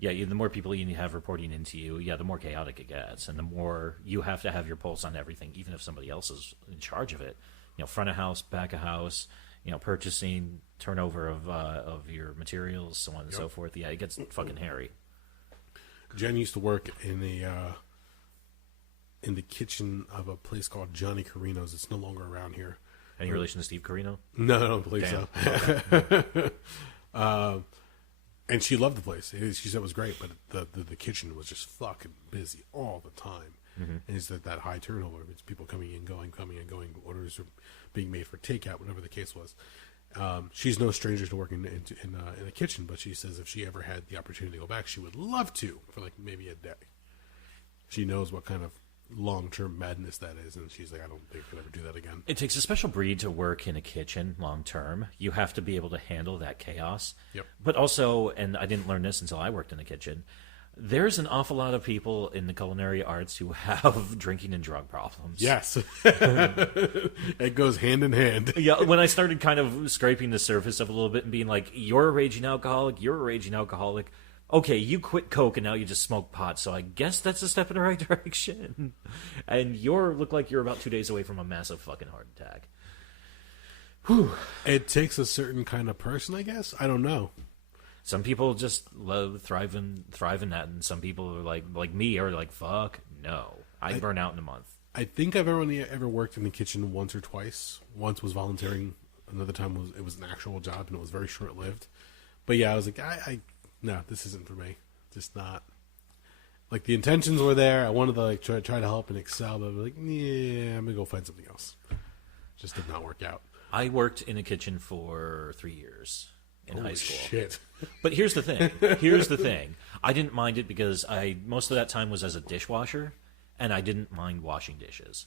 Yeah, the more people you have reporting into you, the more chaotic it gets, and the more you have to have your pulse on everything, even if somebody else is in charge of it. Front of house, back of house, purchasing, turnover of your materials, so on and so forth. Yeah, it gets fucking hairy. Jen used to work in the kitchen of a place called Johnny Carino's. It's no longer around here. Any relation to Steve Carino? No, I don't believe so. And she loved the place. She said it was great, but the kitchen was just fucking busy all the time. And it's that high turnover. It's people coming and going. Orders are being made for takeout, whatever the case was. She's no stranger to working in a kitchen, but she says if she ever had the opportunity to go back, she would love to for like maybe a day. She knows what kind of long-term madness that is, and she's like, I don't think I could ever do that again. It takes a special breed to work in a kitchen long-term. You have to be able to handle that chaos. Yep. But also, and I didn't learn this until I worked in the kitchen, there's an awful lot of people in the culinary arts who have drinking and drug problems. Yes. It goes hand in hand. Yeah, when I started kind of scraping the surface of a little bit and being like, you're a raging alcoholic, okay, you quit coke and now you just smoke pot, so I guess that's a step in the right direction. And look like you're about 2 days away from a massive fucking heart attack. Whew. It takes a certain kind of person, I guess. I don't know. Some people just love thrive in that, and some people are like me are like, fuck no. I burn out in a month. I think I've only ever worked in the kitchen once or twice. Once was volunteering, another time it was an actual job, and it was very short-lived. But yeah, I was like, no, this isn't for me. Just not. Like, the intentions were there. I wanted to like try to help and excel, but I was like, yeah, I'm gonna go find something else. Just did not work out. I worked in a kitchen for 3 years in high school. Shit. But here's the thing. I didn't mind it because most of that time was as a dishwasher, and I didn't mind washing dishes.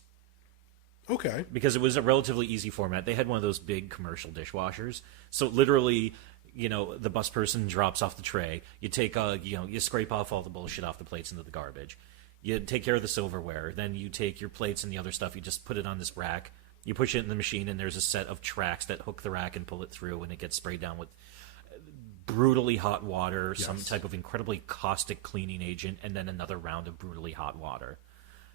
Okay. Because it was a relatively easy format. They had one of those big commercial dishwashers, so literally, the bus person drops off the tray. You take, you scrape off all the bullshit off the plates into the garbage. You take care of the silverware. Then you take your plates and the other stuff. You just put it on this rack. You push it in the machine, and there's a set of tracks that hook the rack and pull it through, and it gets sprayed down with brutally hot water, some type of incredibly caustic cleaning agent, and then another round of brutally hot water.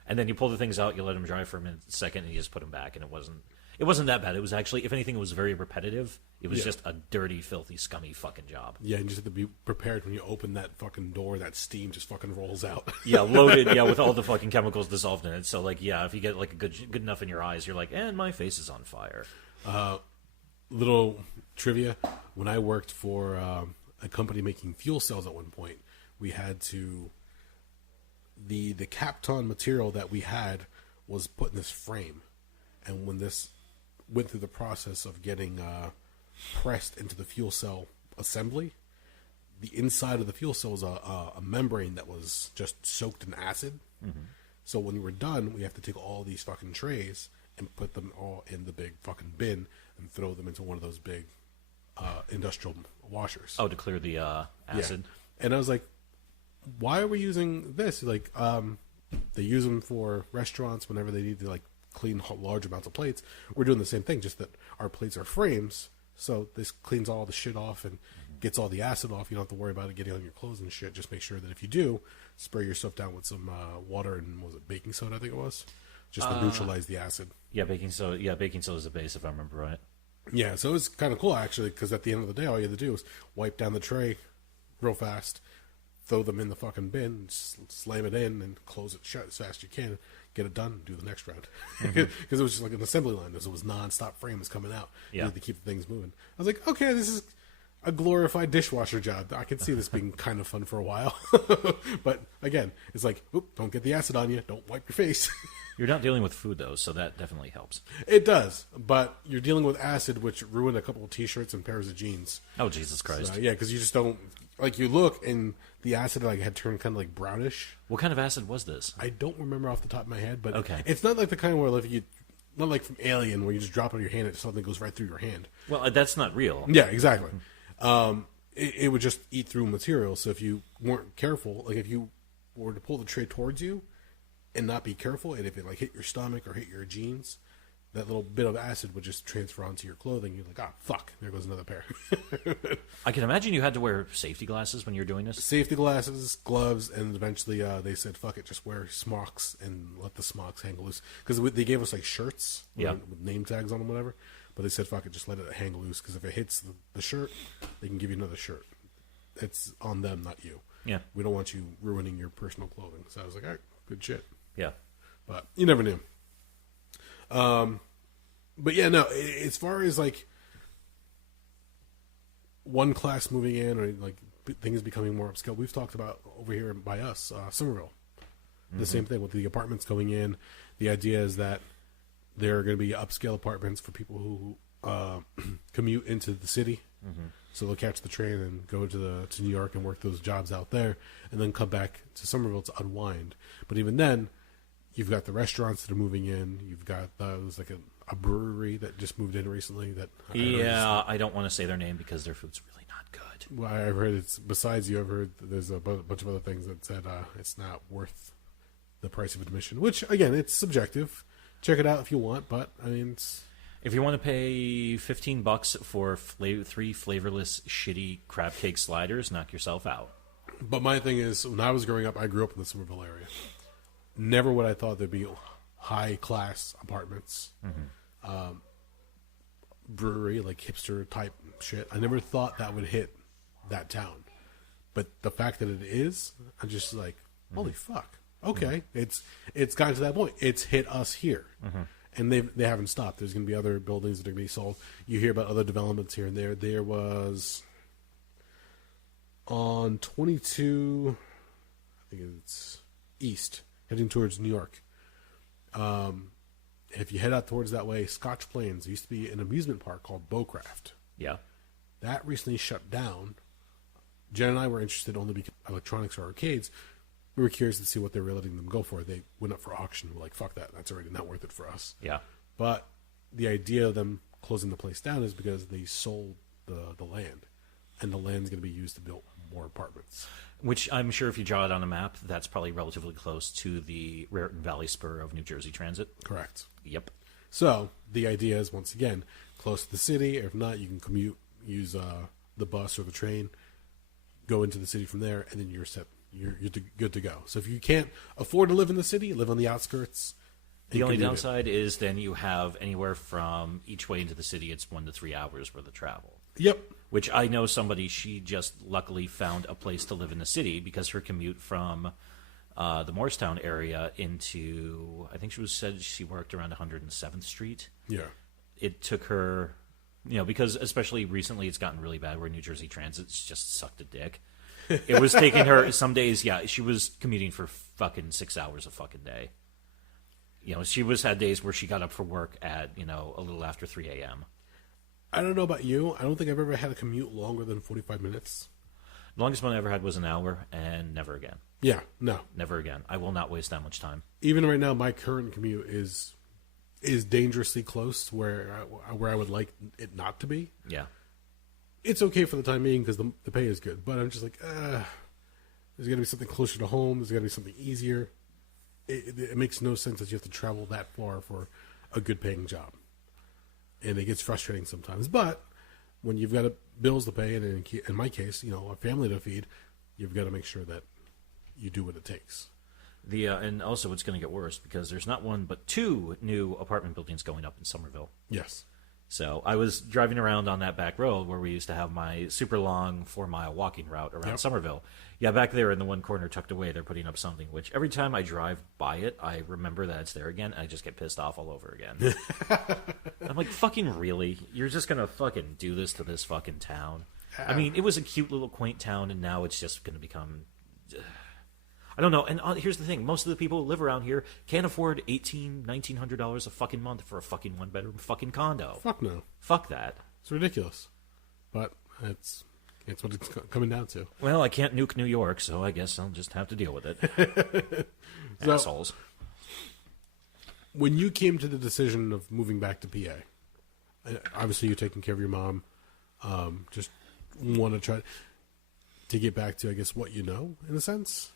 And then you pull the things out, you let them dry for a second, and you just put them back, and it wasn't that bad. It was actually, if anything, it was very repetitive. It was just a dirty, filthy, scummy fucking job. Yeah, and you just have to be prepared when you open that fucking door, that steam just fucking rolls out. Yeah, loaded, with all the fucking chemicals dissolved in it. So, like, if you get, like, a good enough in your eyes, you're like, and my face is on fire. Little trivia. When I worked for a company making fuel cells at one point, we had to... The Kapton material that we had was put in this frame. And when this went through the process of getting pressed into the fuel cell assembly, the inside of the fuel cell was a membrane that was just soaked in acid. Mm-hmm. So when we were done, we have to take all these fucking trays and put them all in the big fucking bin and throw them into one of those big industrial washers. Oh, to clear the acid? Yeah. And I was like, why are we using this? Like, they use them for restaurants whenever they need to, like, clean large amounts of plates. We're doing the same thing, just that our plates are frames, so this cleans all the shit off and gets all the acid off. You don't have to worry about it getting on your clothes and shit. Just make sure that if you do, spray your stuff down with some water and, what was it, baking soda, I think it was? Just to neutralize the acid. Yeah, baking soda. Yeah, baking soda is the base, if I remember right. Yeah, so it was kind of cool, actually, because at the end of the day, all you had to do was wipe down the tray real fast, throw them in the fucking bin, just slam it in, and close it shut as fast as you can, get it done, and do the next round. Because it was just like an assembly line. It was non-stop frames coming out. Yeah. You had to keep the things moving. I was like, okay, this is a glorified dishwasher job. I can see this being kind of fun for a while. But again, it's like, oop, don't get the acid on you. Don't wipe your face. You're not dealing with food, though, so that definitely helps. It does, but you're dealing with acid, which ruined a couple of T-shirts and pairs of jeans. Oh, Jesus Christ. So, yeah, because you just don't, like, you look, and the acid like had turned kind of like brownish. What kind of acid was this? I don't remember off the top of my head, but okay. It's not like the kind where if you, not like from Alien, where you just drop it on your hand and something goes right through your hand. Well, that's not real. Yeah, exactly. It would just eat through material, so if you weren't careful, like if you were to pull the tray towards you and not be careful, and if it like hit your stomach or hit your jeans, that little bit of acid would just transfer onto your clothing. You're like, fuck, there goes another pair. I can imagine you had to wear safety glasses when you're doing this. Safety glasses, gloves, and eventually they said, fuck it, just wear smocks and let the smocks hang loose. Because they gave us like shirts with name tags on them, whatever. But they said, fuck it, just let it hang loose. Because if it hits the shirt, they can give you another shirt. It's on them, not you. Yeah. We don't want you ruining your personal clothing. So I was like, all right, good shit. Yeah. But you never knew. But yeah, no, as far as like one class moving in or like things becoming more upscale, we've talked about over here by us, Somerville. The same thing with the apartments going in. The idea is that there are going to be upscale apartments for people who commute into the city. So they'll catch the train and go to New York and work those jobs out there, and then come back to Somerville to unwind. But even then, you've got the restaurants that are moving in. You've got there's like a brewery that just moved in recently. That I don't want to say their name because their food's really not good. Well, I've heard it's besides you. I've heard there's a bunch of other things that said it's not worth the price of admission. Which again, it's subjective. Check it out if you want, but I mean, if you want to pay $15 for 3 flavorless, shitty crab cake sliders, knock yourself out. But my thing is, when I was growing up, I grew up in the Somerville area. Never would I thought there'd be high class apartments, brewery, like hipster type shit. I never thought that would hit that town. But the fact that it is, I'm just like, holy fuck. Okay, it's gotten to that point. It's hit us here, and they haven't stopped. There's going to be other buildings that are going to be sold. You hear about other developments here and there. There was on 22, I think it's east, heading towards New York. If you head out towards that way, Scotch Plains, there used to be an amusement park called Bowcraft. Yeah, that recently shut down. Jen and I were interested only because electronics or arcades. We were curious to see what they were letting them go for. They went up for auction. We're like, fuck that. That's already not worth it for us. Yeah. But the idea of them closing the place down is because they sold the land. And the land's going to be used to build more apartments. Which I'm sure if you draw it on a map, that's probably relatively close to the Raritan Valley spur of New Jersey Transit. Correct. Yep. So the idea is, once again, close to the city. If not, you can commute, use the bus or the train, go into the city from there, and then you're set. You're good to go. So if you can't afford to live in the city, live on the outskirts. The only downside is then you have anywhere from each way into the city, it's 1 to 3 hours worth of travel. Yep. Which I know somebody, she just luckily found a place to live in the city because her commute from the Morristown area into, I think said she worked around 107th Street. Yeah. It took her, because especially recently it's gotten really bad where New Jersey Transit's just sucked a dick. It was taking her some days. Yeah, she was commuting for fucking 6 hours a fucking day. She had days where she got up for work at a little after 3 a.m. I don't know about you. I don't think I've ever had a commute longer than 45 minutes. The longest one I ever had was an hour, and never again. Yeah, no, never again. I will not waste that much time. Even right now, my current commute is dangerously close to where I would like it not to be. Yeah. It's okay for the time being because the pay is good, but I'm just like, there's got to be something closer to home. There's got to be something easier. It makes no sense that you have to travel that far for a good paying job. And it gets frustrating sometimes. But when you've got bills to pay, and in my case, a family to feed, you've got to make sure that you do what it takes. And also it's going to get worse because there's not one but 2 new apartment buildings going up in Somerville. Yes. So I was driving around on that back road where we used to have my super long 4-mile walking route around Somerville. Yeah, back there in the one corner tucked away, they're putting up something, which every time I drive by it, I remember that it's there again, and I just get pissed off all over again. I'm like, fucking really? You're just going to fucking do this to this fucking town? I mean, it was a cute little quaint town, and now it's just going to become... I don't know. And here's the thing. Most of the people who live around here can't afford $1,900 a fucking month for a fucking one-bedroom fucking condo. Fuck no. Fuck that. It's ridiculous. But it's what it's coming down to. Well, I can't nuke New York, so I guess I'll just have to deal with it. So, assholes. When you came to the decision of moving back to PA, obviously you're taking care of your mom, just want to try to get back to, I guess, what you know, in a sense?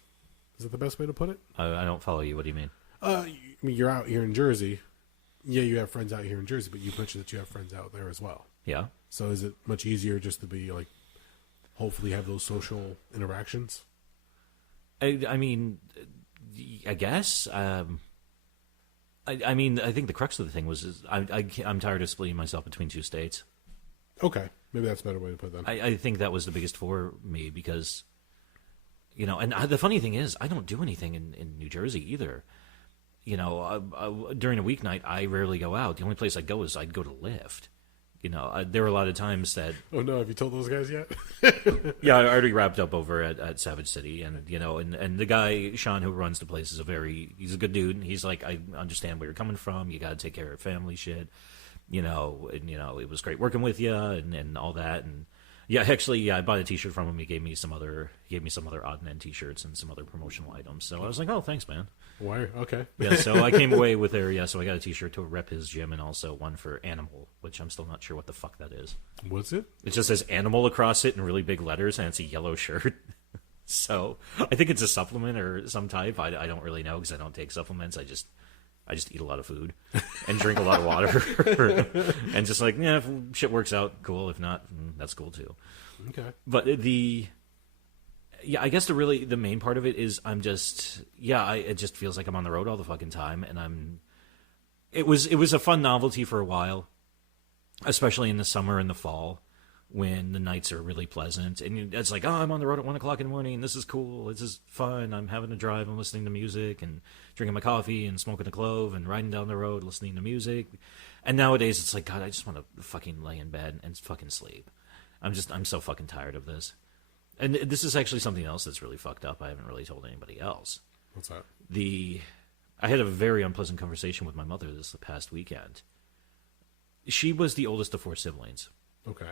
Is that the best way to put it? I don't follow you. What do you mean? I mean, you're out here in Jersey. Yeah, you have friends out here in Jersey, but you mentioned that you have friends out there as well. Yeah. So is it much easier just to be, like, hopefully have those social interactions? I mean, I guess. I mean, I think the crux of the thing was I'm tired of splitting myself between two states. Okay. Maybe that's a better way to put it then. I think that was the biggest for me because, you know, and the funny thing is, I don't do anything in New Jersey either. You know, during a weeknight, I rarely go out. The only place I go is I'd go to Lyft. You know, there were a lot of times that... Oh, no. Have you told those guys yet? Yeah, I already wrapped up over at Savage City. And, you know, and the guy, Sean, who runs the place, he's a good dude. And he's like, I understand where you're coming from. You got to take care of family shit. You know, and, you know, it was great working with you and all that. And, yeah, actually, I bought a T-shirt from him. He gave me some other odd and end T-shirts and some other promotional items. So I was like, oh, thanks, man. Why? Okay. Yeah, so I came away with there. Yeah, so I got a T-shirt to rep his gym and also one for Animal, which I'm still not sure what the fuck that is. What's it? It just says Animal across it in really big letters, and it's a yellow shirt. So I think it's a supplement or some type. I don't really know because I don't take supplements. I just eat a lot of food and drink a lot of water. And just like, yeah, if shit works out, cool. If not, that's cool too. Okay. But I guess the main part of it is it just feels like I'm on the road all the fucking time. And it was a fun novelty for a while, especially in the summer and the fall when the nights are really pleasant. And it's like, oh, I'm on the road at 1 o'clock in the morning. This is cool. This is fun. I'm having a drive. I'm listening to music and drinking my coffee and smoking a clove and riding down the road listening to music. And nowadays it's like, God, I just want to fucking lay in bed and fucking sleep. I'm so fucking tired of this. And this is actually something else that's really fucked up. I haven't really told anybody else. What's that? I had a very unpleasant conversation with my mother this past weekend. She was the oldest of 4 siblings. Okay.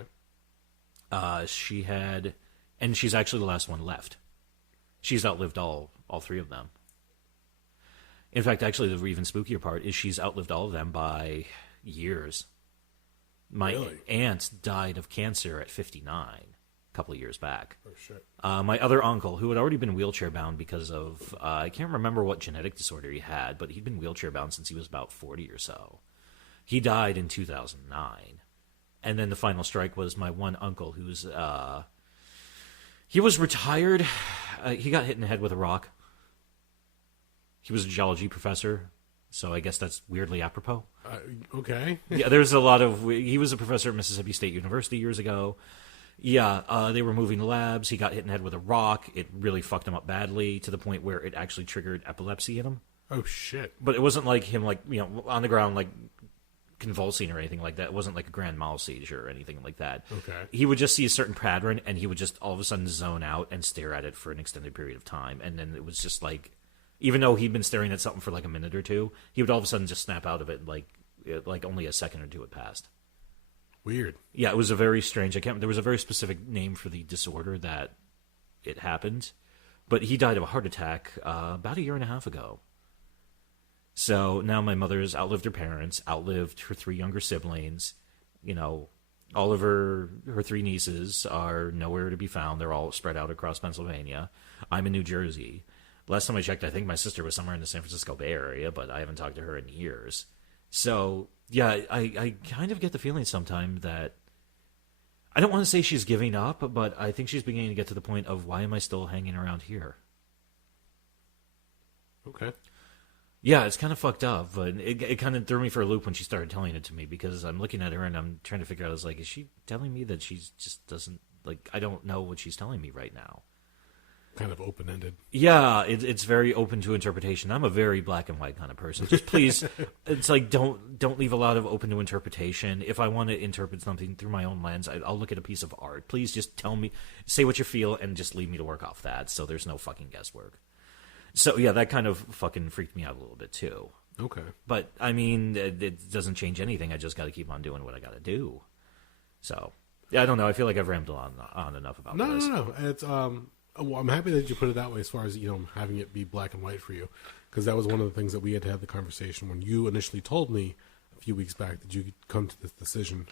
And she's actually the last one left. She's outlived all 3 of them. In fact, actually, the even spookier part is she's outlived all of them by years. My aunt died of cancer at 59 a couple of years back. Oh, shit. My other uncle, who had already been wheelchair bound because of, I can't remember what genetic disorder he had, but he'd been wheelchair bound since he was about 40 or so. He died in 2009. And then the final strike was my one uncle, he was retired. He got hit in the head with a rock. He was a geology professor, so I guess that's weirdly apropos. Okay. Yeah, there's a lot of... He was a professor at Mississippi State University years ago. Yeah, they were moving labs. He got hit in the head with a rock. It really fucked him up badly to the point where it actually triggered epilepsy in him. Oh, shit. But it wasn't like him, like, you know, on the ground, like, convulsing or anything like that. It wasn't like a grand mal seizure or anything like that. Okay. He would just see a certain pattern, and he would just all of a sudden zone out and stare at it for an extended period of time. And then it was just like, even though he'd been staring at something for like a minute or two, he would all of a sudden just snap out of it, like only a second or two had passed. Weird. Yeah, it was a very strange. There was a very specific name for the disorder that it happened, but he died of a heart attack about 1.5 years ago. So now my mother's outlived her parents, outlived her 3 younger siblings. You know, all of her 3 nieces are nowhere to be found. They're all spread out across Pennsylvania. I'm in New Jersey. Last time I checked, I think my sister was somewhere in the San Francisco Bay Area, but I haven't talked to her in years. So, yeah, I kind of get the feeling sometime that... I don't want to say she's giving up, but I think she's beginning to get to the point of, why am I still hanging around here? Okay. Yeah, it's kind of fucked up, but it kind of threw me for a loop when she started telling it to me, because I'm looking at her and I'm trying to figure out, I was like, is she telling me that she just doesn't, like, I don't know what she's telling me right now. Kind of open-ended. Yeah, it's very open to interpretation. I'm a very black and white kind of person. Just please, it's like, don't leave a lot of open to interpretation. If I want to interpret something through my own lens, I'll look at a piece of art. Please just tell me, say what you feel, and just leave me to work off that, so there's no fucking guesswork. So, yeah, that kind of fucking freaked me out a little bit, too. Okay. But, I mean, it doesn't change anything. I just got to keep on doing what I got to do. So, yeah, I don't know. I feel like I've rambled on enough about this. No. It's, well, I'm happy that you put it that way as far as, having it be black and white for you. Because that was one of the things that we had to have the conversation when you initially told me a few weeks back that you could come to this decision.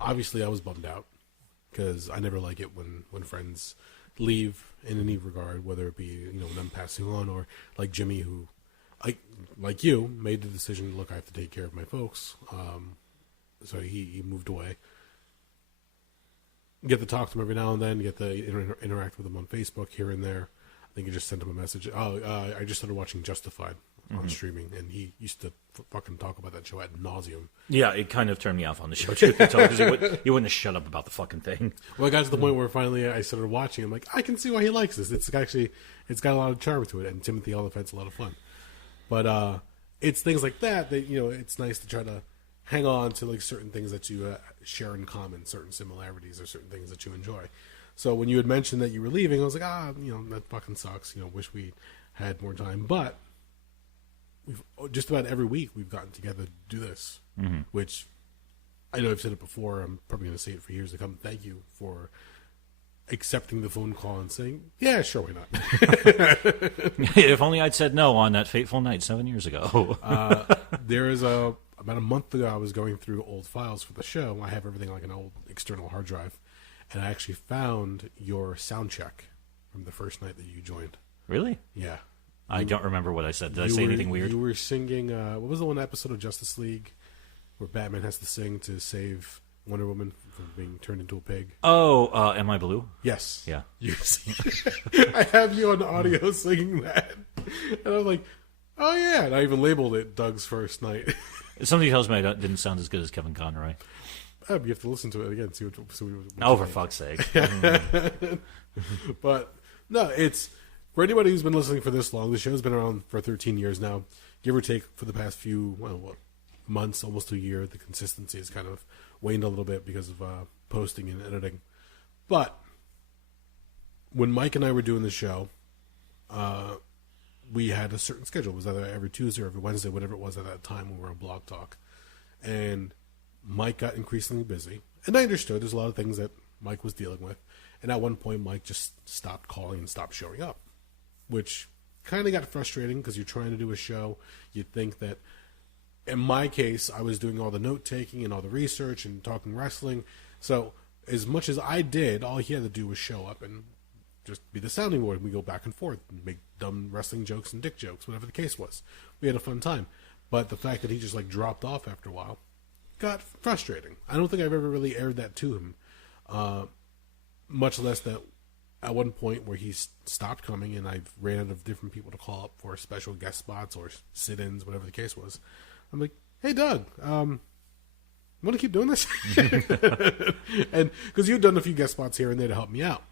Obviously, I was bummed out because I never like it when friends leave in any regard, whether it be them passing on or like Jimmy, who like you made the decision, look, I have to take care of my folks, so he moved away. Get to talk to him every now and then, get to interact with him on Facebook here and there. I think you just sent him a message. I just started watching Justified on streaming, and he used to fucking talk about that show ad nauseum. Yeah, it kind of turned me off on the show, truth be told, because he wouldn't have shut up about the fucking thing. Well, it got to the point where finally I started watching. I'm like, I can see why he likes this. It's got a lot of charm to it, and Timothy Oliphant's a lot of fun. But it's things like that it's nice to try to hang on to like certain things that you share in common, certain similarities or certain things that you enjoy. So when you had mentioned that you were leaving, I was like, that fucking sucks. Wish we had more time. But we've just about every week we've gotten together to do this, which I know I've said it before. I'm probably going to say it for years to come. Thank you for accepting the phone call and saying, yeah, sure, why not? If only I'd said no on that fateful night 7 years ago. There is about a month ago, I was going through old files for the show. I have everything like an old external hard drive. And I actually found your sound check from the first night that you joined. Really? Yeah. I don't remember what I said. Did I say anything weird? You were singing, what was the one episode of Justice League where Batman has to sing to save Wonder Woman from being turned into a pig? Oh, Am I Blue? Yes. Yeah. I have you on audio singing that. And I was like, oh yeah. And I even labeled it Doug's First Night. Somebody tells me I didn't sound as good as Kevin Conroy. You have to listen to it again. See what for fuck's sake. But no, it's for anybody who's been listening for this long. The show's been around for 13 years now, give or take. For the past few months, almost a year, the consistency has kind of waned a little bit because of posting and editing. But when Mike and I were doing the show, we had a certain schedule. It was either every Tuesday or every Wednesday, whatever it was at that time when we were on Blog Talk, and Mike got increasingly busy, and I understood there's a lot of things that Mike was dealing with, and at one point Mike just stopped calling and stopped showing up, which kind of got frustrating because you're trying to do a show. You'd think that, in my case, I was doing all the note-taking and all the research and talking wrestling, so as much as I did, all he had to do was show up and just be the sounding board, and we go back and forth and make dumb wrestling jokes and dick jokes, whatever the case was. We had a fun time, but the fact that he just dropped off after a while got frustrating. I don't think I've ever really aired that to him, much less that at one point where he stopped coming and I ran out of different people to call up for special guest spots or sit-ins, whatever the case was. I'm like, hey, Doug, want to keep doing this? And because you'd done a few guest spots here and there to help me out.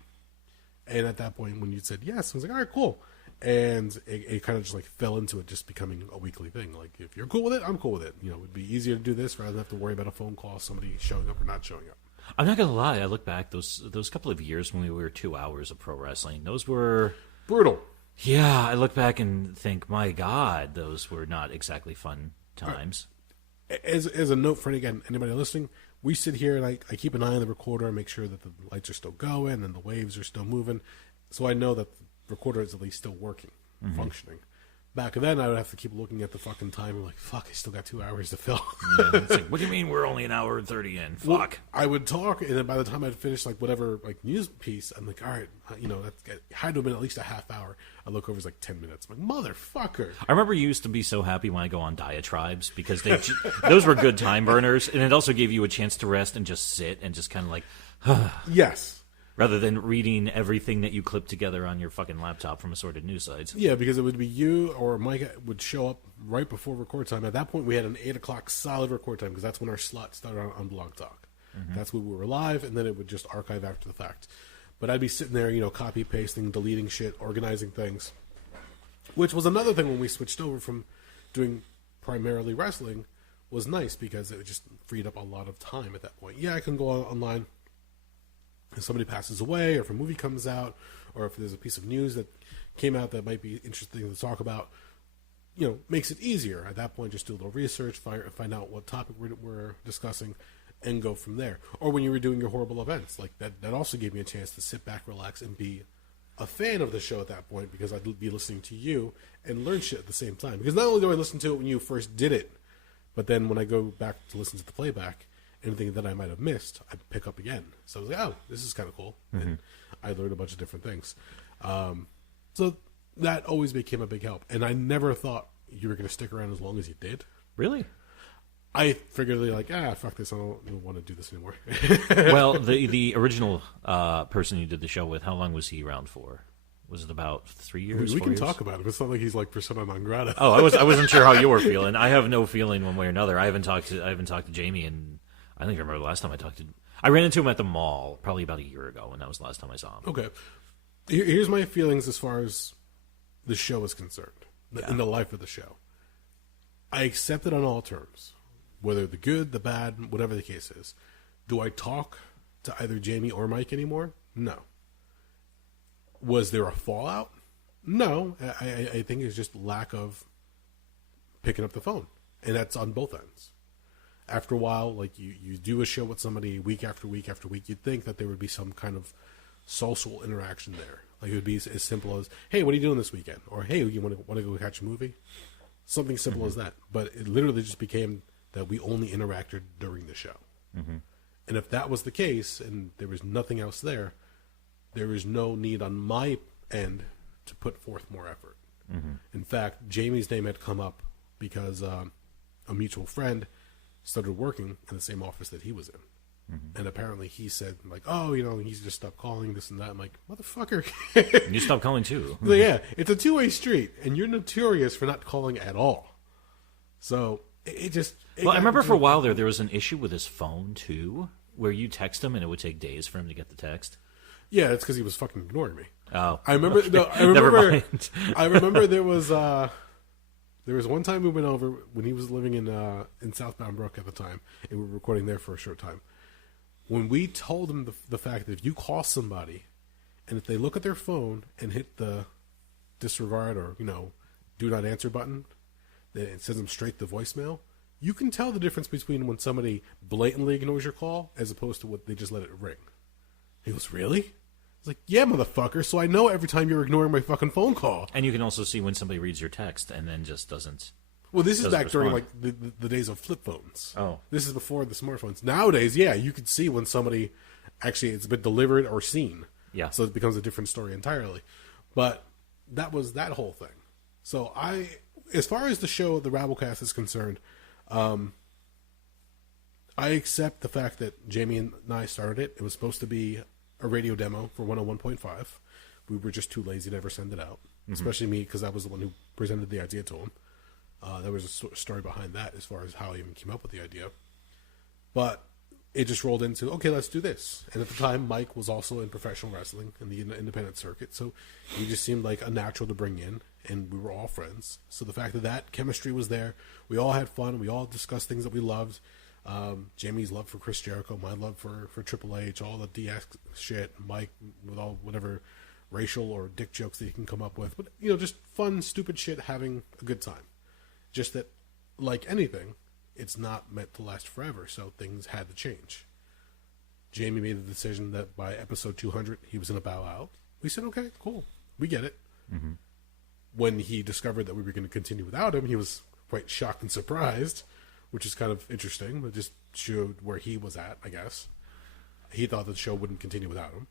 And at that point, when you said yes, I was like, all right, cool. And it kind of just fell into it just becoming a weekly thing. Like, if you're cool with it, I'm cool with it. It would be easier to do this rather than have to worry about a phone call, somebody showing up or not showing up. I'm not going to lie. I look back, those couple of years when we were 2 hours of pro wrestling, those were brutal. Yeah, I look back and think, my God, those were not exactly fun times. Right. As a note for, again, anybody listening, we sit here and I keep an eye on the recorder and make sure that the lights are still going and the waves are still moving. So I know that the recorder is at least still working, functioning. Back then, I would have to keep looking at the fucking time and like, fuck, I still got 2 hours to fill. Yeah, it's like, what do you mean we're only an hour and 30 in? Fuck. Well, I would talk, and then by the time I'd finish whatever news piece, I'm like, all right, that had to have been at least a half hour. I look over, it's 10 minutes. I'm like, motherfucker. I remember you used to be so happy when I go on diatribes because those were good time burners, and it also gave you a chance to rest and just sit and just kind of Yes. rather than reading everything that you clip together on your fucking laptop from assorted news sites. Yeah, because it would be you or Mike would show up right before record time. At that point, we had an 8 o'clock solid record time because that's when our slot started on Blog Talk. That's when we were live, and then it would just archive after the fact. But I'd be sitting there, copy pasting, deleting shit, organizing things, which was another thing when we switched over from doing primarily wrestling. Was nice because it just freed up a lot of time at that point. Yeah, I can go online if somebody passes away, or if a movie comes out, or if there's a piece of news that came out that might be interesting to talk about, makes it easier. At that point, just do a little research, find out what topic we're discussing, and go from there. Or when you were doing your horrible events, like that also gave me a chance to sit back, relax, and be a fan of the show at that point, because I'd be listening to you and learn shit at the same time. Because not only do I listen to it when you first did it, but then when I go back to listen to the playback, anything that I might have missed, I pick up again. So I was like, oh, this is kind of cool. And I learned a bunch of different things. So that always became a big help. And I never thought you were going to stick around as long as you did. Really? I figured fuck this, I don't want to do this anymore. Well, the original person you did the show with, how long was he around for? Was it about 3 years? We can 4 years? talk about it. It's not like he's like persona non grata. Oh, I wasn't sure how you were feeling. I have no feeling one way or another. I haven't talked to Jamie, and I don't even remember the last time I ran into him at the mall probably about a year ago, and that was the last time I saw him. Okay. Here's my feelings as far as the show is concerned, in the life of the show. I accept it on all terms, whether the good, the bad, whatever the case is. Do I talk to either Jamie or Mike anymore? No. Was there a fallout? No. I think it's just lack of picking up the phone. And that's on both ends. After a while, like you do a show with somebody week after week after week, you'd think that there would be some kind of social interaction there. Like it would be as simple as, hey, what are you doing this weekend? Or, hey, you want to go catch a movie? Something simple as that. But it literally just became that we only interacted during the show. And if that was the case and there was nothing else there is no need on my end to put forth more effort. In fact, Jamie's name had come up because a mutual friend started working in the same office that he was in. And apparently he said, like, oh, he's just stopped calling, this and that. I'm like, motherfucker. You stopped calling too. So, yeah, it's a two-way street, and you're notorious for not calling at all. So it I remember for a while there was an issue with his phone too, where you text him and it would take days for him to get the text. Yeah, it's because he was fucking ignoring me. Oh, I remember. Okay. No, I remember. Never mind. I remember there was one time we went over when he was living in Southbound Brook at the time, and we were recording there for a short time. When we told him the fact that if you call somebody, and if they look at their phone and hit the disregard or do not answer button, then it sends them straight to voicemail. You can tell the difference between when somebody blatantly ignores your call as opposed to what they just let it ring. He goes, really? I was like, yeah, motherfucker. So I know every time you're ignoring my fucking phone call. And you can also see when somebody reads your text and then just doesn't. Well, this is doesn't back during respond. the days of flip phones. Oh. This is before the smartphones. Nowadays, yeah, you could see when somebody actually it's been delivered or seen. Yeah. So it becomes a different story entirely. But that was that whole thing. So as far as the show, the Rabblecast is concerned, I accept the fact that Jamie and I started it. It was supposed to be a radio demo for 101.5. We were just too lazy to ever send it out, especially me because I was the one who presented the idea to him. There was a story behind that as far as how I even came up with the idea. But it just rolled into, okay, let's do this. And at the time, Mike was also in professional wrestling in the independent circuit, so he just seemed like a natural to bring in, and we were all friends. So the fact that chemistry was there, we all had fun, we all discussed things that we loved. Jamie's love for Chris Jericho, my love for Triple H, all the DX shit, Mike with all whatever racial or dick jokes that he can come up with. But, just fun, stupid shit, having a good time. Just that, like anything, it's not meant to last forever, so things had to change. Jamie made the decision that by episode 200, he was going to bow out. We said, okay, cool. We get it. When he discovered that we were going to continue without him, he was quite shocked and surprised, which is kind of interesting. It just showed where he was at, I guess. He thought the show wouldn't continue without him.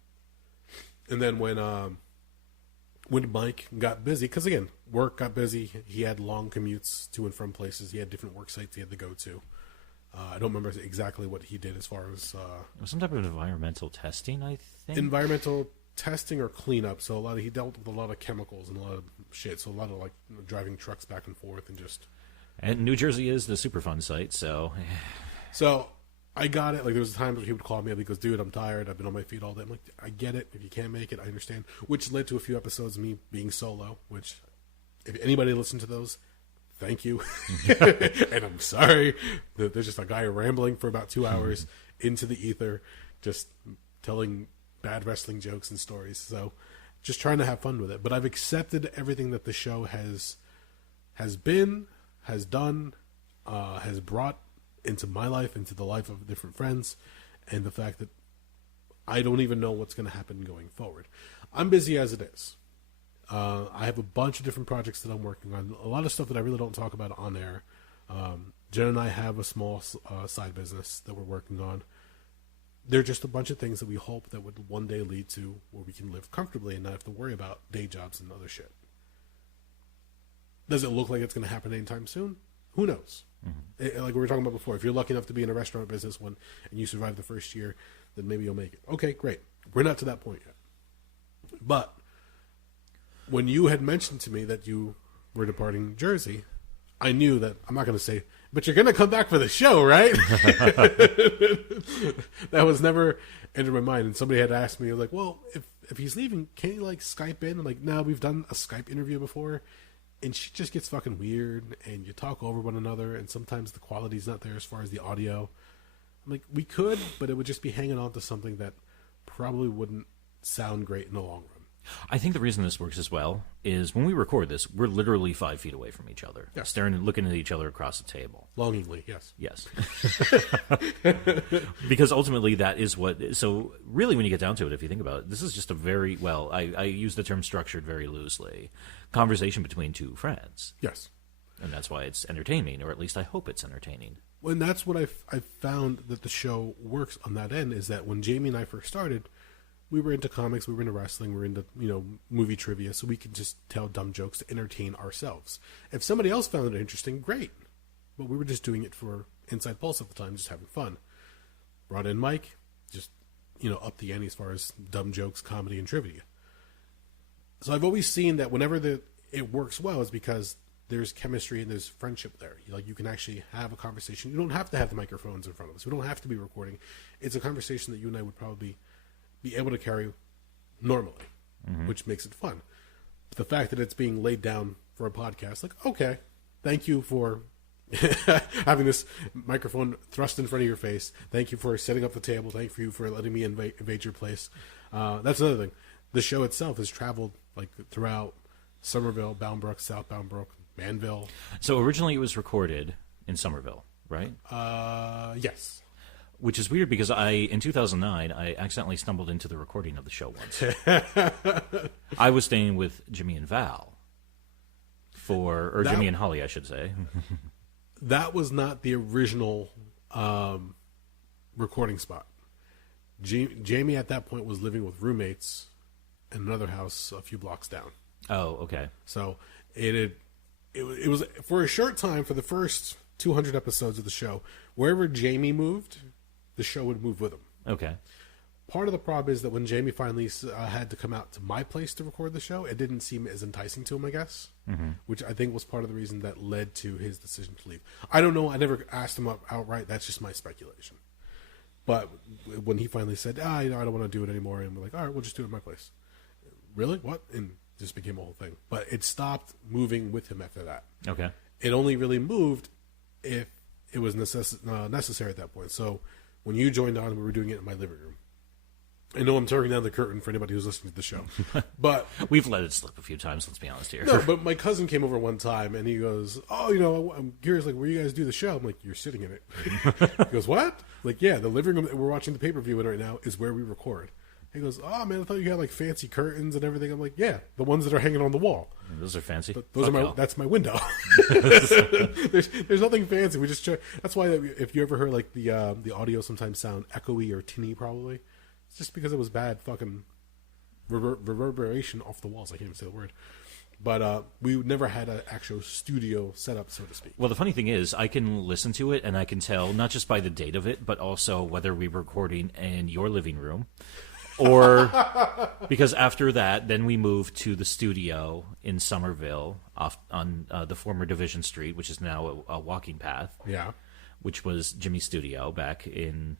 And then when Mike got busy, because again, work got busy, he had long commutes to and from places, he had different work sites he had to go to. I don't remember exactly what he did as far as It was some type of environmental testing, I think. environmental testing or cleanup. So he dealt with a lot of chemicals and a lot of shit. So a lot of like driving trucks back and forth and just. And New Jersey is the Superfund site, so. So I got it. Like there was a time that he would call me up. He goes, "Dude, I'm tired. I've been on my feet all day." I'm like, "I get it. If you can't make it, I understand." Which led to a few episodes of me being solo. Which, if anybody listened to those, thank you. And I'm sorry that there's just a guy rambling for about 2 hours into the ether, just telling bad wrestling jokes and stories. So, just trying to have fun with it. But I've accepted everything that the show has been, has done, has brought into my life, into the life of different friends, and the fact that I don't even know what's going to happen going forward. I'm busy as it is. I have a bunch of different projects that I'm working on. A lot of stuff that I really don't talk about on air. Jen and I have a small side business that we're working on. They're just a bunch of things that we hope that would one day lead to where we can live comfortably and not have to worry about day jobs and other shit. Does it look like it's going to happen anytime soon? Who knows? Like we were talking about before, if you're lucky enough to be in a restaurant business and you survive the first year, then maybe you'll make it. Okay, great. We're not to that point yet. But when you had mentioned to me that you were departing Jersey, I knew that I'm not going to say, but you're going to come back for the show, right? That was never entered my mind. And somebody had asked me, like, well, if he's leaving, can't you like Skype in? I'm like, no, we've done a Skype interview before. And she just gets fucking weird, and you talk over one another, and sometimes the quality's not there as far as the audio. I'm like, we could, but it would just be hanging on to something that probably wouldn't sound great in the long run. I think the reason this works as well is when we record this, we're literally 5 feet away from each other, staring and looking at each other across the table. Longingly, yes. Yes. Because ultimately that is what... So really when you get down to it, if you think about it, this is just a very... Well, I use the term structured very loosely. Conversation between two friends. Yes. And that's why it's entertaining, or at least I hope it's entertaining. Well, and that's what I found that the show works on that end, is that when Jamie and I first started, we were into comics, we were into wrestling, we were into, movie trivia, so we could just tell dumb jokes to entertain ourselves. If somebody else found it interesting, great. But we were just doing it for Inside Pulse at the time, just having fun. Brought in Mike, just, up the ante as far as dumb jokes, comedy, and trivia. So I've always seen that whenever it works well is because there's chemistry and there's friendship there. You can actually have a conversation. You don't have to have the microphones in front of us. We don't have to be recording. It's a conversation that you and I would probably be able to carry normally, which makes it fun. But the fact that it's being laid down for a podcast, like, okay, thank you for having this microphone thrust in front of your face. Thank you for setting up the table. Thank you for letting me invade your place. That's another thing. The show itself has traveled like throughout Somerville, Bound Brook, South Bound Brook, Manville. So originally it was recorded in Somerville, right? Yes. Which is weird because in 2009, I accidentally stumbled into the recording of the show once. I was staying with Jimmy and Val Jimmy and Holly, I should say. That was not the original recording spot. Jamie at that point was living with roommates in another house a few blocks down. Oh, okay. So it was for a short time, for the first 200 episodes of the show, wherever Jamie moved, the show would move with him. Okay. Part of the problem is that when Jamie finally had to come out to my place to record the show, it didn't seem as enticing to him, I guess, which I think was part of the reason that led to his decision to leave. I don't know. I never asked him outright. That's just my speculation. But when he finally said, I don't want to do it anymore, and we're like, all right, we'll just do it at my place. Really? What? And it just became a whole thing. But it stopped moving with him after that. Okay. It only really moved if it was necessary at that point. So when you joined on, we were doing it in my living room. I know I'm tearing down the curtain for anybody who's listening to the show, but we've let it slip a few times. Let's be honest here. No, but my cousin came over one time and he goes, "Oh, I'm curious, like, where you guys do the show?" I'm like, "You're sitting in it." He goes, "What?" Like, yeah, the living room that we're watching the pay-per-view in right now is where we record. He goes, "Oh man, I thought you had like fancy curtains and everything." I'm like, "Yeah, the ones that are hanging on the wall. Those are fancy. Those are that's my window." there's nothing fancy. We just check. That's why if you ever heard like the audio sometimes sound echoey or tinny, probably. Just because it was bad fucking reverberation off the walls. I can't even say the word. But we never had an actual studio setup, so to speak. Well, the funny thing is, I can listen to it and I can tell not just by the date of it, but also whether we were recording in your living room, or because after that, then we moved to the studio in Somerville, off on the former Division Street, which is now a walking path. Yeah. Which was Jimmy's studio back in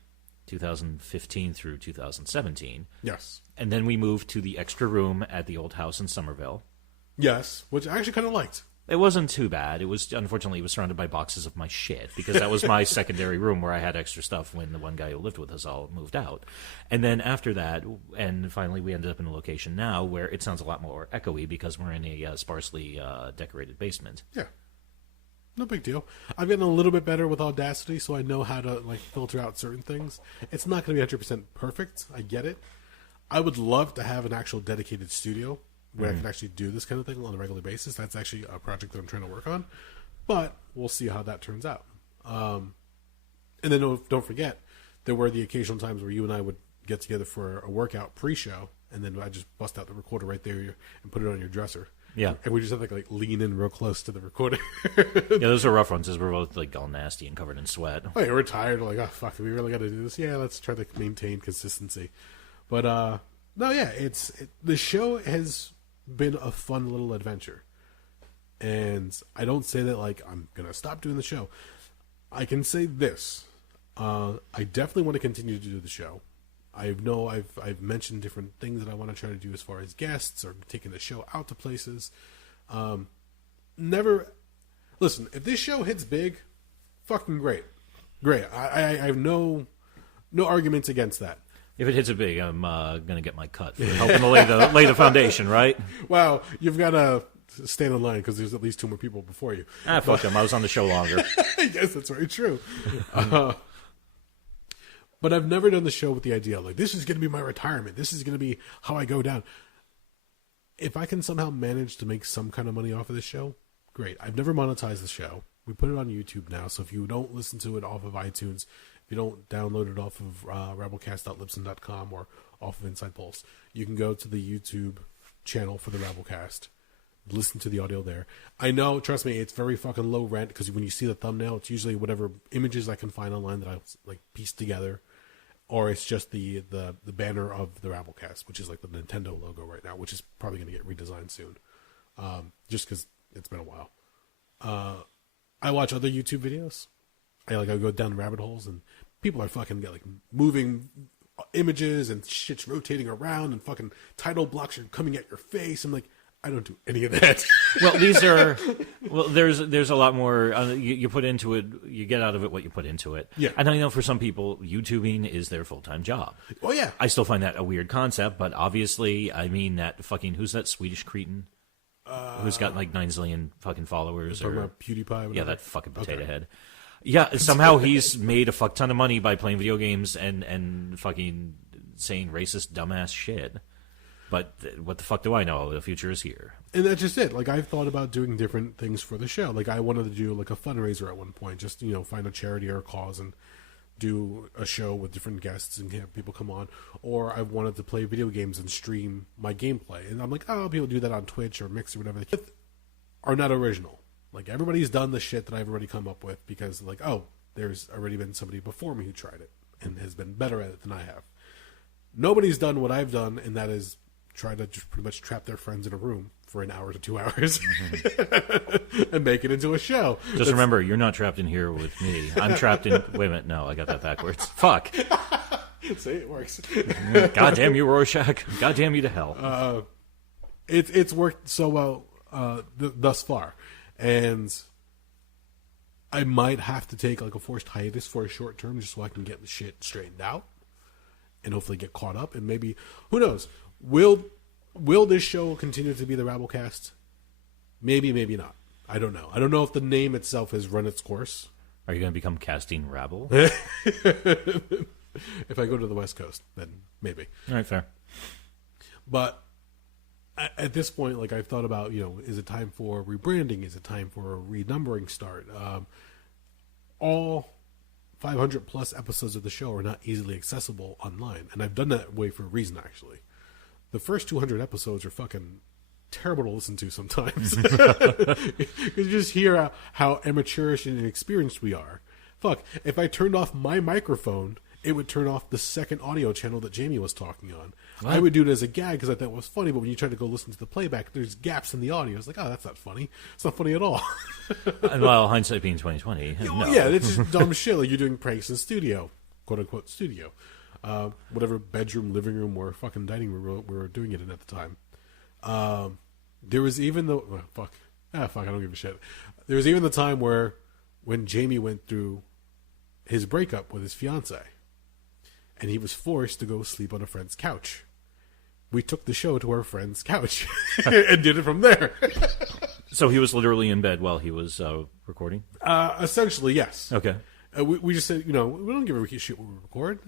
2015 through 2017. Yes. And then we moved to the extra room at the old house in Somerville. Yes, which I actually kind of liked. It wasn't too bad. It was, unfortunately, it was surrounded by boxes of my shit, because that was my secondary room where I had extra stuff when the one guy who lived with us all moved out. And then after that, and finally we ended up in a location now where it sounds a lot more echoey because we're in a sparsely decorated basement. Yeah. No big deal. I've gotten a little bit better with Audacity, so I know how to like filter out certain things. It's not going to be 100% perfect. I get it. I would love to have an actual dedicated studio where I can actually do this kind of thing on a regular basis. That's actually a project that I'm trying to work on. But we'll see how that turns out. And then don't forget, there were the occasional times where you and I would get together for a workout pre-show, and then I just bust out the recorder right there and put it on your dresser. Yeah. And we just have to like lean in real close to the recorder. Yeah, those are rough ones, because we're both like all nasty and covered in sweat. Oh, yeah, we're tired. We're like, oh, fuck, do we really got to do this? Yeah, let's try to maintain consistency. But, no, yeah, the show has been a fun little adventure. And I don't say that like I'm going to stop doing the show. I can say this. I definitely want to continue to do the show. I know I've mentioned different things that I want to try to do as far as guests or taking the show out to places. Listen, if this show hits big, fucking great. I have no arguments against that. If it hits it big, I'm going to get my cut for helping to lay the foundation, right? Wow, you've got to stand in line because there's at least two more people before you. Fuck them. I was on the show longer. Yes, that's very true. But I've never done the show with the idea like this is going to be my retirement. This is going to be how I go down. If I can somehow manage to make some kind of money off of this show, great. I've never monetized the show. We put it on YouTube now, so if you don't listen to it off of iTunes, if you don't download it off of Rabblecast.libsyn.com or off of Inside Pulse, you can go to the YouTube channel for the Rabblecast. Listen to the audio there. I know, trust me, it's very fucking low rent because when you see the thumbnail, it's usually whatever images I can find online that I like piece together, or it's just the banner of the Rabblecast, which is like the Nintendo logo right now, which is probably going to get redesigned soon, just because it's been a while. I watch other YouTube videos. I go down rabbit holes and people are fucking like moving images and shit's rotating around and fucking title blocks are coming at your face. I'm like, I don't do any of that. There's a lot more you put into it. You get out of it what you put into it. Yeah. And I know for some people, YouTubing is their full-time job. Oh yeah. I still find that a weird concept, but obviously, I mean that fucking who's that Swedish cretin who's got like 9 zillion fucking followers? Talking about PewDiePie. Whatever. Yeah, that fucking potato head. Yeah, somehow he's made a fuck ton of money by playing video games and fucking saying racist dumbass shit. But what the fuck do I know? The future is here. And that's just it. Like, I've thought about doing different things for the show. Like, I wanted to do, like, a fundraiser at one point. Just, find a charity or a cause and do a show with different guests and have people come on. Or I wanted to play video games and stream my gameplay. And I'm like, oh, people do that on Twitch or Mix or whatever. They are not original. Like, everybody's done the shit that I've already come up with because, like, oh, there's already been somebody before me who tried it and has been better at it than I have. Nobody's done what I've done, and that is try to just pretty much trap their friends in a room for an hour to 2 hours and make it into a show. Just remember, you're not trapped in here with me. I'm trapped in... Wait a minute. No, I got that backwards. Fuck. See, it works. Goddamn you, Rorschach. Goddamn you to hell. It's worked so well thus far. And I might have to take like a forced hiatus for a short term just so I can get the shit straightened out and hopefully get caught up. And maybe, who knows, will this show continue to be the Rabblecast? Maybe, maybe not. I don't know. I don't know if the name itself has run its course. Are you going to become Casting Rabble? If I go to the West Coast, then maybe. All right, fair. But at this point, like, I've thought about, is it time for rebranding? Is it time for a renumbering start? All 500 plus episodes of the show are not easily accessible online, and I've done that way for a reason, actually. The first 200 episodes are fucking terrible to listen to sometimes. You just hear how amateurish and inexperienced we are. Fuck, if I turned off my microphone, it would turn off the second audio channel that Jamie was talking on. What? I would do it as a gag because I thought it was funny, but when you try to go listen to the playback, there's gaps in the audio. It's like, oh, that's not funny. It's not funny at all. Well, hindsight being 2020. No. Yeah, it's just dumb shit. Like you're doing pranks in studio, quote unquote studio, whatever bedroom, living room, or fucking dining room we were doing it in at the time. There was even the fuck, I don't give a shit. There was even the time when Jamie went through his breakup with his fiance, and he was forced to go sleep on a friend's couch. We took the show to our friend's couch and did it from there. So he was literally in bed while he was recording? Essentially, yes. Okay. We just said, we don't give a shit when we record.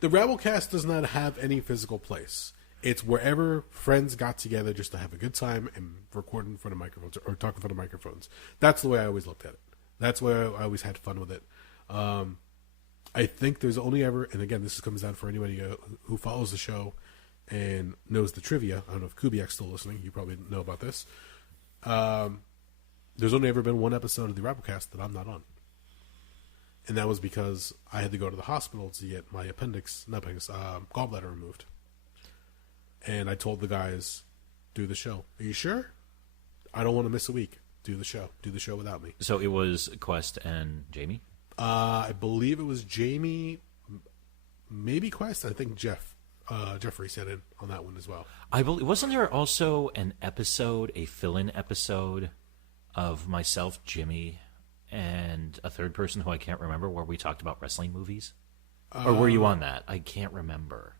The Rabblecast does not have any physical place. It's wherever friends got together just to have a good time and record in front of microphones or talk in front of microphones. That's the way I always looked at it. That's why I always had fun with it. I think there's only ever, and again, this comes down for anybody who follows the show and knows the trivia. I don't know if Kubiak's still listening. You probably know about this. There's only ever been one episode of the Rabblecast that I'm not on. And that was because I had to go to the hospital to get my gallbladder removed. And I told the guys, do the show. Are you sure? I don't want to miss a week. Do the show. Do the show without me. So it was Quest and Jamie? I believe it was Jamie, maybe Quest. I think Jeffrey sat in on that one as well. I believe, wasn't there also an episode, a fill-in episode of myself, Jimmy, and a third person who I can't remember, where we talked about wrestling movies? Or were you on that? I can't remember.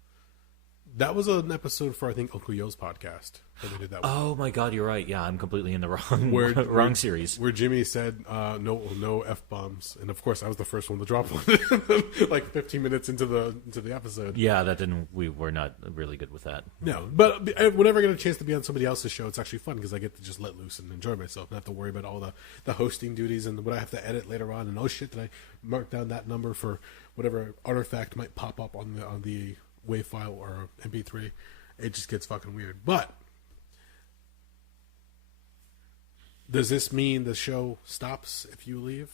That was an episode for, I think, Uncle Yo's podcast. That we did that one. Oh my God, you're right. Yeah, I'm completely in the wrong series. Where Jimmy said no F-bombs, and of course I was the first one to drop one, like 15 minutes into the episode. Yeah, we were not really good with that. No, but whenever I get a chance to be on somebody else's show, it's actually fun because I get to just let loose and enjoy myself, not have to worry about all the hosting duties and what I have to edit later on. And oh shit, did I mark down that number for whatever artifact might pop up on the WAV file or MP3? It just gets fucking weird. But does this mean the show stops if you leave?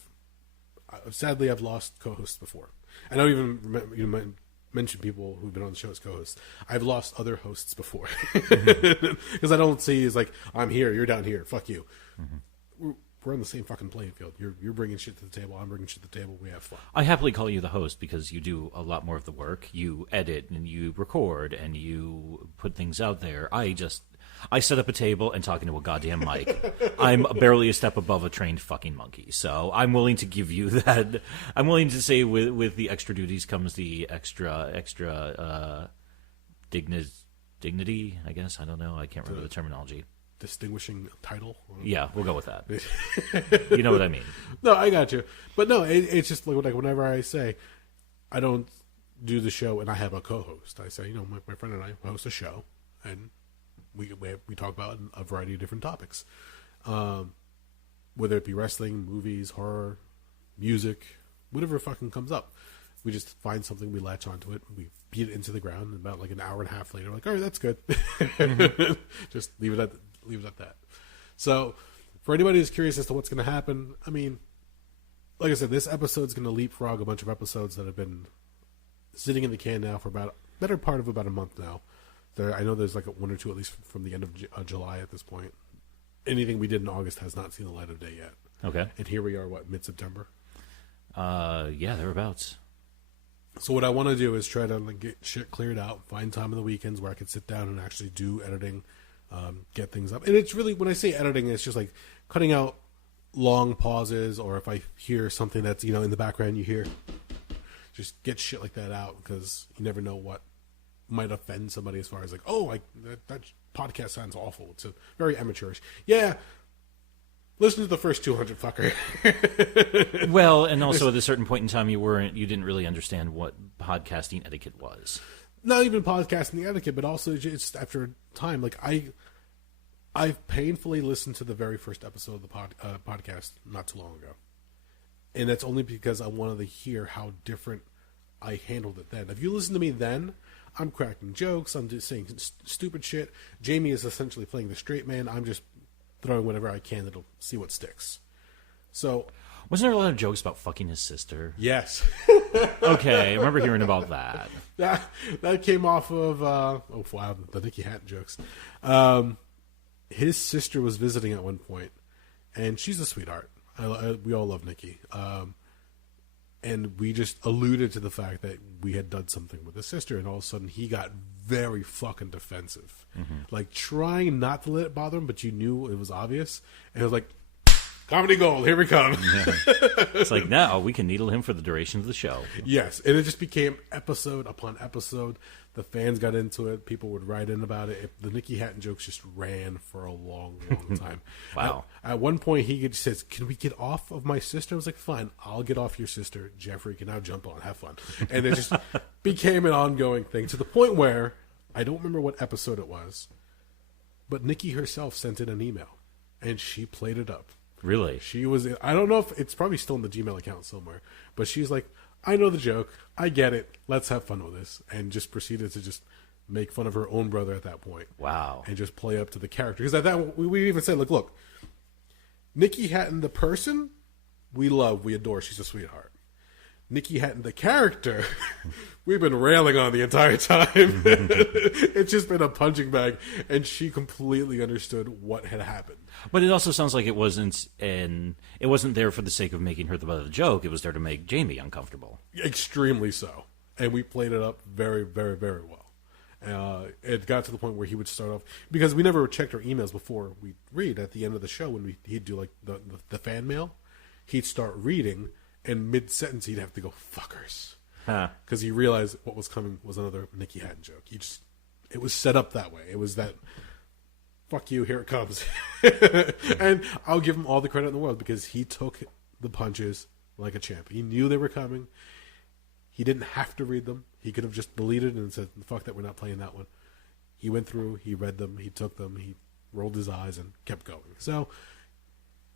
Sadly, I've lost co-hosts before. I don't even mention people who've been on the show as co-hosts. I've lost other hosts before because I don't see as like, I'm here, you're down here, fuck you. Mm-hmm. We're on the same fucking playing field. You're bringing shit to the table. I'm bringing shit to the table. We have fun. I happily call you the host because you do a lot more of the work. You edit and you record and you put things out there. I set up a table and talk into a goddamn mic. I'm barely a step above a trained fucking monkey. So I'm willing to give you that. I'm willing to say with the extra duties comes the extra dignity, I guess. I don't know. I can't remember the terminology. Distinguishing title. Yeah, we'll go with that. You know what I mean. No, I got you. But no, it's just like whenever I say I don't do the show and I have a co-host, I say, my friend and I host a show and we talk about a variety of different topics, whether it be wrestling, movies, horror, music, whatever fucking comes up. We just find something, we latch onto it, we beat it into the ground, and about like an hour and a half later, we're like, all right, that's good. Just leave it at that. So, for anybody who's curious as to what's going to happen, I mean, like I said, this episode's going to leapfrog a bunch of episodes that have been sitting in the can now for about better part of about a month now. I know there's like one or two at least from the end of July at this point. Anything we did in August has not seen the light of day yet. Okay. And here we are, mid-September? Yeah, thereabouts. So what I want to do is try to get shit cleared out, find time on the weekends where I can sit down and actually do editing, get things up. And it's really, when I say editing, it's just like cutting out long pauses, or if I hear something that's, in the background you hear, just get shit like that out, because you never know what might offend somebody as far as like, that podcast sounds awful. It's very amateurish. Yeah. Listen to the first 200, fucker. Well, and also at a certain point in time, you didn't really understand what podcasting etiquette was. Not even podcasting etiquette, but also just after a time, like I've painfully listened to the very first episode of the podcast not too long ago, and that's only because I wanted to hear how different I handled it then. If you listen to me then, I'm cracking jokes. I'm just saying stupid shit. Jamie is essentially playing the straight man. I'm just throwing whatever I can that'll see what sticks. So, wasn't there a lot of jokes about fucking his sister? yes. Okay, I remember hearing about that. That came off of the Nicky Hatton jokes. His sister was visiting at one point, and she's a sweetheart. We all love Nikki. And we just alluded to the fact that we had done something with his sister, and all of a sudden he got very fucking defensive. Like, trying not to let it bother him, but you knew it was obvious. And it was like, comedy gold, here we come. Yeah. It's like, now we can needle him for the duration of the show. Yes, and it just became episode upon episode. The fans got into it. People would write in about it. The Nicky Hatton jokes just ran for a long, long time. Wow. At one point, he says, "Can we get off of my sister?" I was like, "Fine, I'll get off your sister. Jeffrey can now jump on. Have fun." And it just became an ongoing thing to the point where, I don't remember what episode it was, but Nikki herself sent in an email, and she played it up. Really? She was, I don't know if it's probably still in the Gmail account somewhere, but she's like, "I know the joke. I get it. Let's have fun with this." And just proceeded to just make fun of her own brother at that point. Wow. And just play up to the character. Because at that, we even said, look, Nicky Hatton, the person, we love, we adore. She's a sweetheart. Nicky Hatton, the character, we've been railing on the entire time. It's just been a punching bag. And she completely understood what had happened. But it also sounds like it wasn't there for the sake of making her the butt of the joke. It was there to make Jamie uncomfortable. Extremely so. And we played it up very, very, very well. It got to the point where he would start off, because we never checked our emails before we read at the end of the show when he'd do like the fan mail. He'd start reading, and mid-sentence he'd have to go, "Fuckers." Because he realized what was coming was another Nicky Hatton joke. It was set up that way. It was that, "Fuck you, here it comes." And I'll give him all the credit in the world, because he took the punches like a champ. He knew they were coming. He didn't have to read them. He could have just deleted and said, "Fuck that, we're not playing that one." He went through, he read them, he took them, he rolled his eyes and kept going. So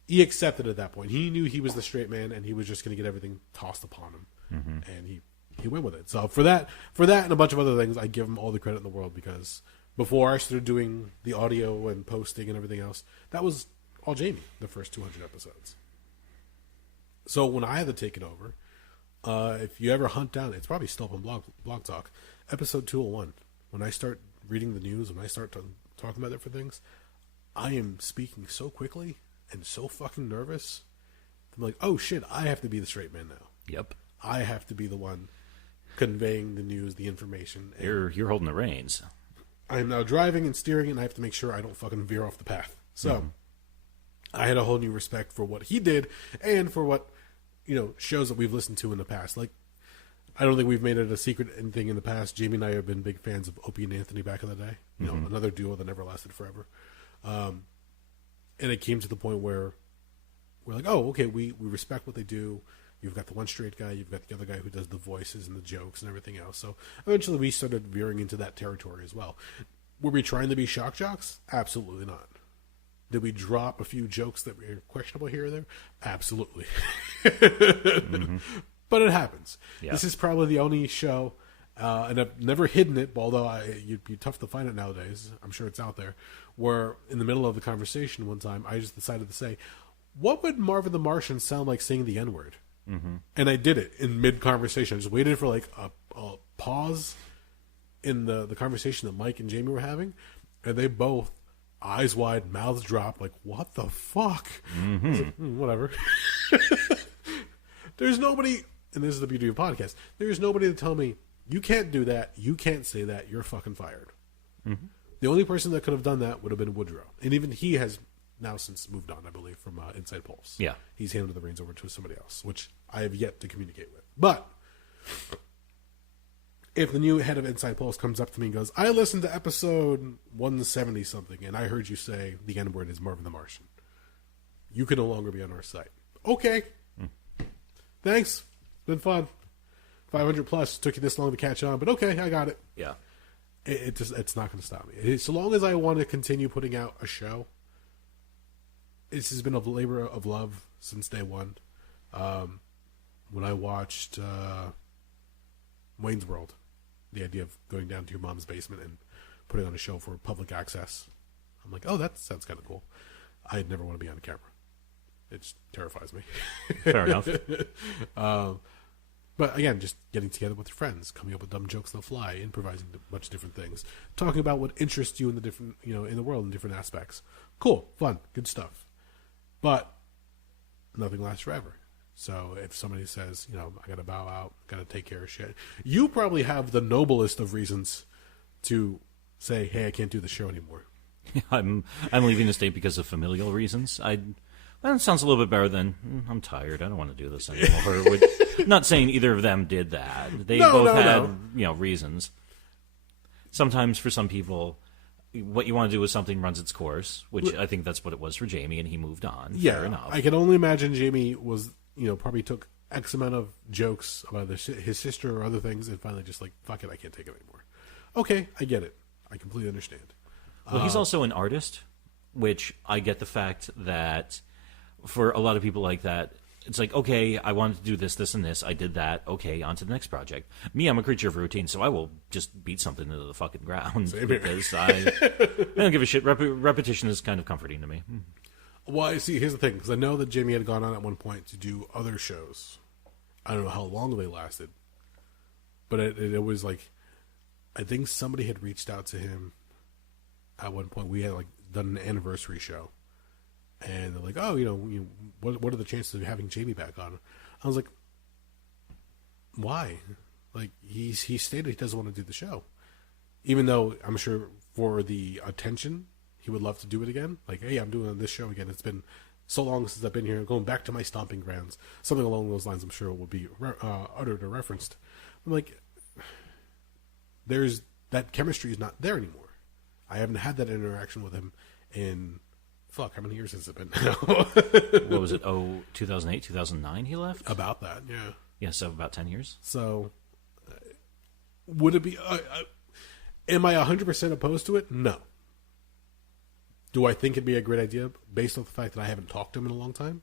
he accepted at that point. He knew he was the straight man, and he was just going to get everything tossed upon him. And he went with it. So for that and a bunch of other things, I give him all the credit in the world, because before I started doing the audio and posting and everything else, that was all Jamie, the first 200 episodes. So when I had to take it over, if you ever hunt down, it's probably still up on Blog Talk, episode 201. When I start reading the news, when I start talking about different things, I am speaking so quickly and so fucking nervous. I'm like, oh shit, I have to be the straight man now. Yep. I have to be the one conveying the news, the information. And you're holding the reins. I am now driving and steering, and I have to make sure I don't fucking veer off the path. So I had a whole new respect for what he did, and for what, shows that we've listened to in the past. Like, I don't think we've made it a secret thing in the past. Jamie and I have been big fans of Opie and Anthony back in the day. Another duo that never lasted forever. And it came to the point where we're like, oh, okay, we respect what they do. You've got the one straight guy, you've got the other guy who does the voices and the jokes and everything else. So eventually we started veering into that territory as well. Were we trying to be shock jocks? Absolutely not. Did we drop a few jokes that were questionable here or there? Absolutely. But it happens. Yeah. This is probably the only show, and I've never hidden it, although it'd be tough to find it nowadays. I'm sure it's out there, where in the middle of the conversation one time, I just decided to say, what would Marvin the Martian sound like saying the N-word? And I did it in mid-conversation. I just waited for like a pause in the conversation that Mike and Jamie were having, and they both, eyes wide, mouths dropped, like, what the fuck? I was like, whatever. There's nobody, and this is the beauty of podcasts, there's nobody to tell me, you can't do that, you can't say that, you're fucking fired. The only person that could have done that would have been Woodrow. And even he has now since moved on, I believe, from Inside Pulse. Yeah. He's handed the reins over to somebody else, which I have yet to communicate with. But if the new head of Inside Pulse comes up to me and goes, I listened to episode 170 something, and I heard you say the N-word is Marvin the Martian, you can no longer be on our site. Okay. Thanks. It's been fun. 500 plus. Took you this long to catch on, but okay, I got it. Yeah. It's not going to stop me. So long as I want to continue putting out a show, this has been a labor of love since day one. When I watched Wayne's World. The idea of going down to your mom's basement and putting on a show for public access. I'm like, oh, that sounds kind of cool. I'd never want to be on camera. It just terrifies me. Fair enough. But again, just getting together with your friends, coming up with dumb jokes on the fly, improvising a bunch of different things, talking about what interests you in the different, in the world in different aspects. Cool, fun, good stuff. But nothing lasts forever. So if somebody says, I got to bow out, got to take care of shit, you probably have the noblest of reasons to say, hey, I can't do the show anymore. I'm leaving the state because of familial reasons. That sounds a little bit better than I'm tired. I don't want to do this anymore. Not saying either of them did that. They both had reasons. Sometimes for some people, what you want to do is something runs its course, which I think that's what it was for Jamie, and he moved on. Yeah, fair enough. I can only imagine Jamie was probably took X amount of jokes about his sister or other things, and finally just like, fuck it, I can't take it anymore. Okay, I get it. I completely understand. Well, he's also an artist, which I get the fact that for a lot of people like that, it's like, okay, I wanted to do this, this, and this. I did that. Okay, on to the next project. Me, I'm a creature of routine, so I will just beat something into the fucking ground because I don't give a shit. Repetition is kind of comforting to me. Well, I see. Here's the thing, because I know that Jamie had gone on at one point to do other shows. I don't know how long they lasted, but it was like, I think somebody had reached out to him at one point. We had like done an anniversary show. And they're like, oh, what are the chances of having Jamie back on? I was like, why? Like, he stated he doesn't want to do the show. Even though I'm sure for the attention, he would love to do it again. Like, hey, I'm doing this show again. It's been so long since I've been here. Going back to my stomping grounds. Something along those lines I'm sure will be uttered or referenced. I'm like, that chemistry is not there anymore. I haven't had that interaction with him in... Fuck, how many years has it been now? What was it? 2008, 2009 he left? About that, yeah. Yeah, so about 10 years. So, would it be... am I 100% opposed to it? No. Do I think it'd be a great idea based on the fact that I haven't talked to him in a long time?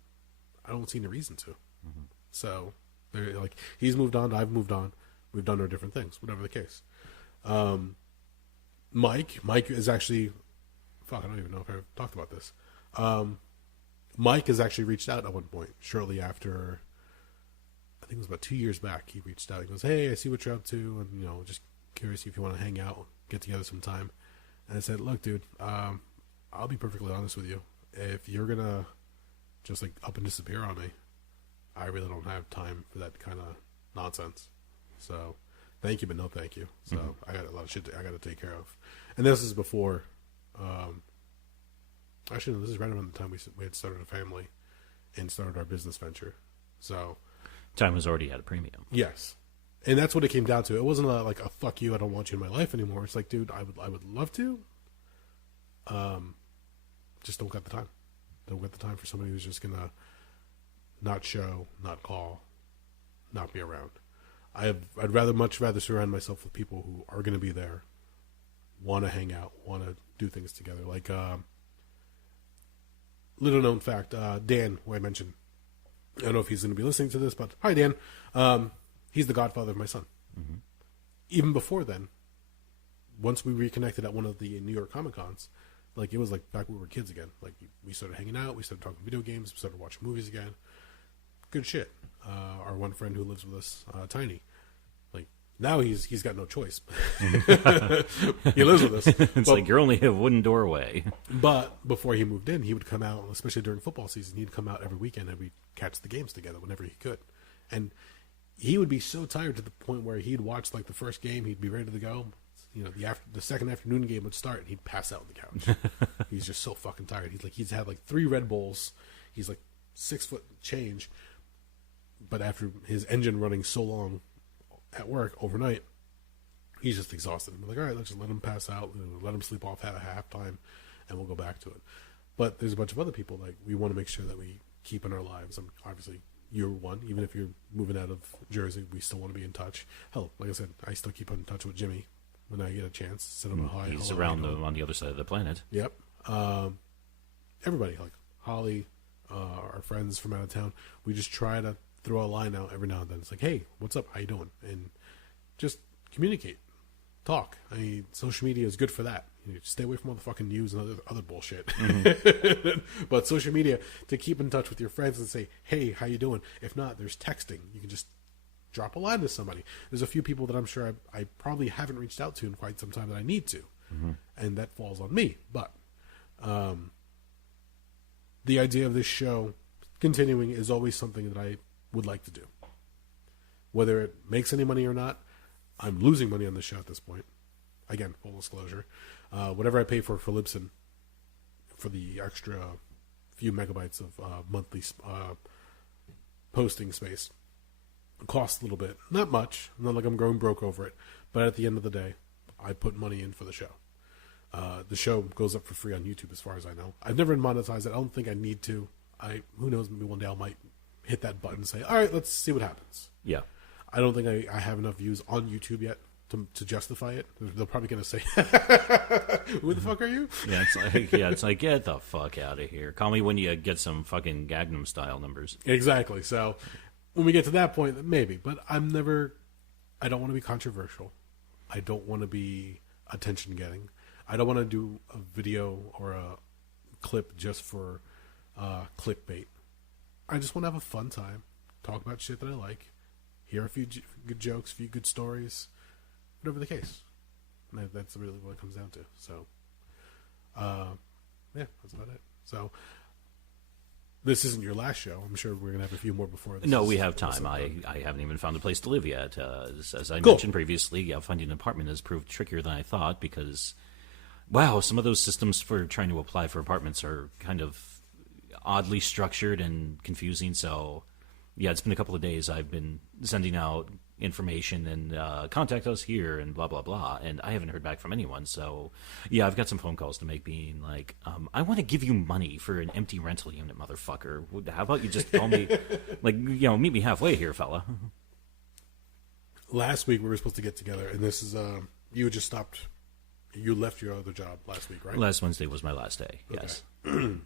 I don't see any reason to. Mm-hmm. So, like, he's moved on, I've moved on. We've done our different things, whatever the case. Mike is actually... Fuck, I don't even know if I've talked about this. Mike has actually reached out at one point, shortly after, I think it was about 2 years back. He reached out. He goes, hey, I see what you're up to, and, just curious if you want to hang out, get together sometime. And I said, look, dude, I'll be perfectly honest with you. If you're going to just, like, up and disappear on me, I really don't have time for that kind of nonsense. So, thank you, but no thank you. So, I got a lot of shit I got to take care of. And this is before... actually, no, this is right around the time we had started a family and started our business venture. So, time was already at a premium. Yes, and that's what it came down to. It wasn't like a fuck you, I don't want you in my life anymore. It's like, dude, I would love to. Just don't got the time. Don't get the time for somebody who's just gonna not show, not call, not be around. I'd much rather surround myself with people who are gonna be there, want to hang out, want to do things together. Like, little known fact, Dan, who I mentioned, I don't know if he's going to be listening to this, but hi, Dan. He's the godfather of my son. Mm-hmm. Even before then, once we reconnected at one of the New York Comic Cons, like, it was like back when we were kids again. Like, we started hanging out, we started talking video games, we started watching movies again. Good shit. Our one friend who lives with us, Tiny, now he's got no choice. He lives with us. It's like you're only a wooden doorway. But before he moved in, he would come out, especially during football season, he'd come out every weekend and we'd catch the games together whenever he could. And he would be so tired to the point where he'd watch like the first game, he'd be ready to go. The second afternoon game would start and he'd pass out on the couch. He's just so fucking tired. He's had like 3 Red Bulls. He's like 6 foot change. But after his engine running so long at work overnight, he's just exhausted. I'm like, all right, let's just let him pass out, let him sleep off at a halftime, and we'll go back to it. But there's a bunch of other people, like, we want to make sure that we keep in our lives. Obviously, you're one. Even if you're moving out of Jersey, we still want to be in touch. Hell, like I said, I still keep in touch with Jimmy when I get a chance. Send him a hi. He's around on the other side of the planet. Yep. Everybody, like Holly, our friends from out of town, we just try to throw a line out every now and then. It's like, hey, what's up? How you doing? And just communicate, talk. I mean, social media is good for that. You stay away from all the fucking news and other bullshit. Mm-hmm. But social media, to keep in touch with your friends and say, hey, how you doing? If not, there's texting. You can just drop a line to somebody. There's a few people that I'm sure I probably haven't reached out to in quite some time that I need to. Mm-hmm. And that falls on me. But the idea of this show continuing is always something that I would like to do. Whether it makes any money or not, I'm losing money on the show at this point. Again, full disclosure. Whatever I pay for Libsyn, for the extra few megabytes of monthly posting space, costs a little bit. Not much. Not like I'm going broke over it. But at the end of the day, I put money in for the show. The show goes up for free on YouTube as far as I know. I've never monetized it. I don't think I need to. Who knows, maybe one day I might hit that button and say, all right, let's see what happens. Yeah. I don't think I have enough views on YouTube yet to justify it. They're probably going to say, who the fuck are you? Yeah, it's like, get the fuck out of here. Call me when you get some fucking Gangnam style numbers. Exactly. So when we get to that point, maybe. But I don't want to be controversial. I don't want to be attention getting. I don't want to do a video or a clip just for clickbait. I just want to have a fun time, talk about shit that I like, hear a few good jokes, a few good stories, whatever the case. And that's really what it comes down to. So, yeah, that's about it. So, this isn't your last show. I'm sure we're going to have a few more before this. No, we have time. I haven't even found a place to live yet. As I mentioned previously, finding an apartment has proved trickier than I thought because, wow, some of those systems for trying to apply for apartments are kind of oddly structured and confusing. So, yeah, it's been a couple of days. I've been sending out information and contact us here and blah, blah, blah. And I haven't heard back from anyone. So, yeah, I've got some phone calls to make being like, I want to give you money for an empty rental unit, motherfucker. How about you just tell me, like, meet me halfway here, fella. Last week we were supposed to get together, and this is, you had just stopped. You left your other job last week, right? Last Wednesday was my last day, yes. Okay.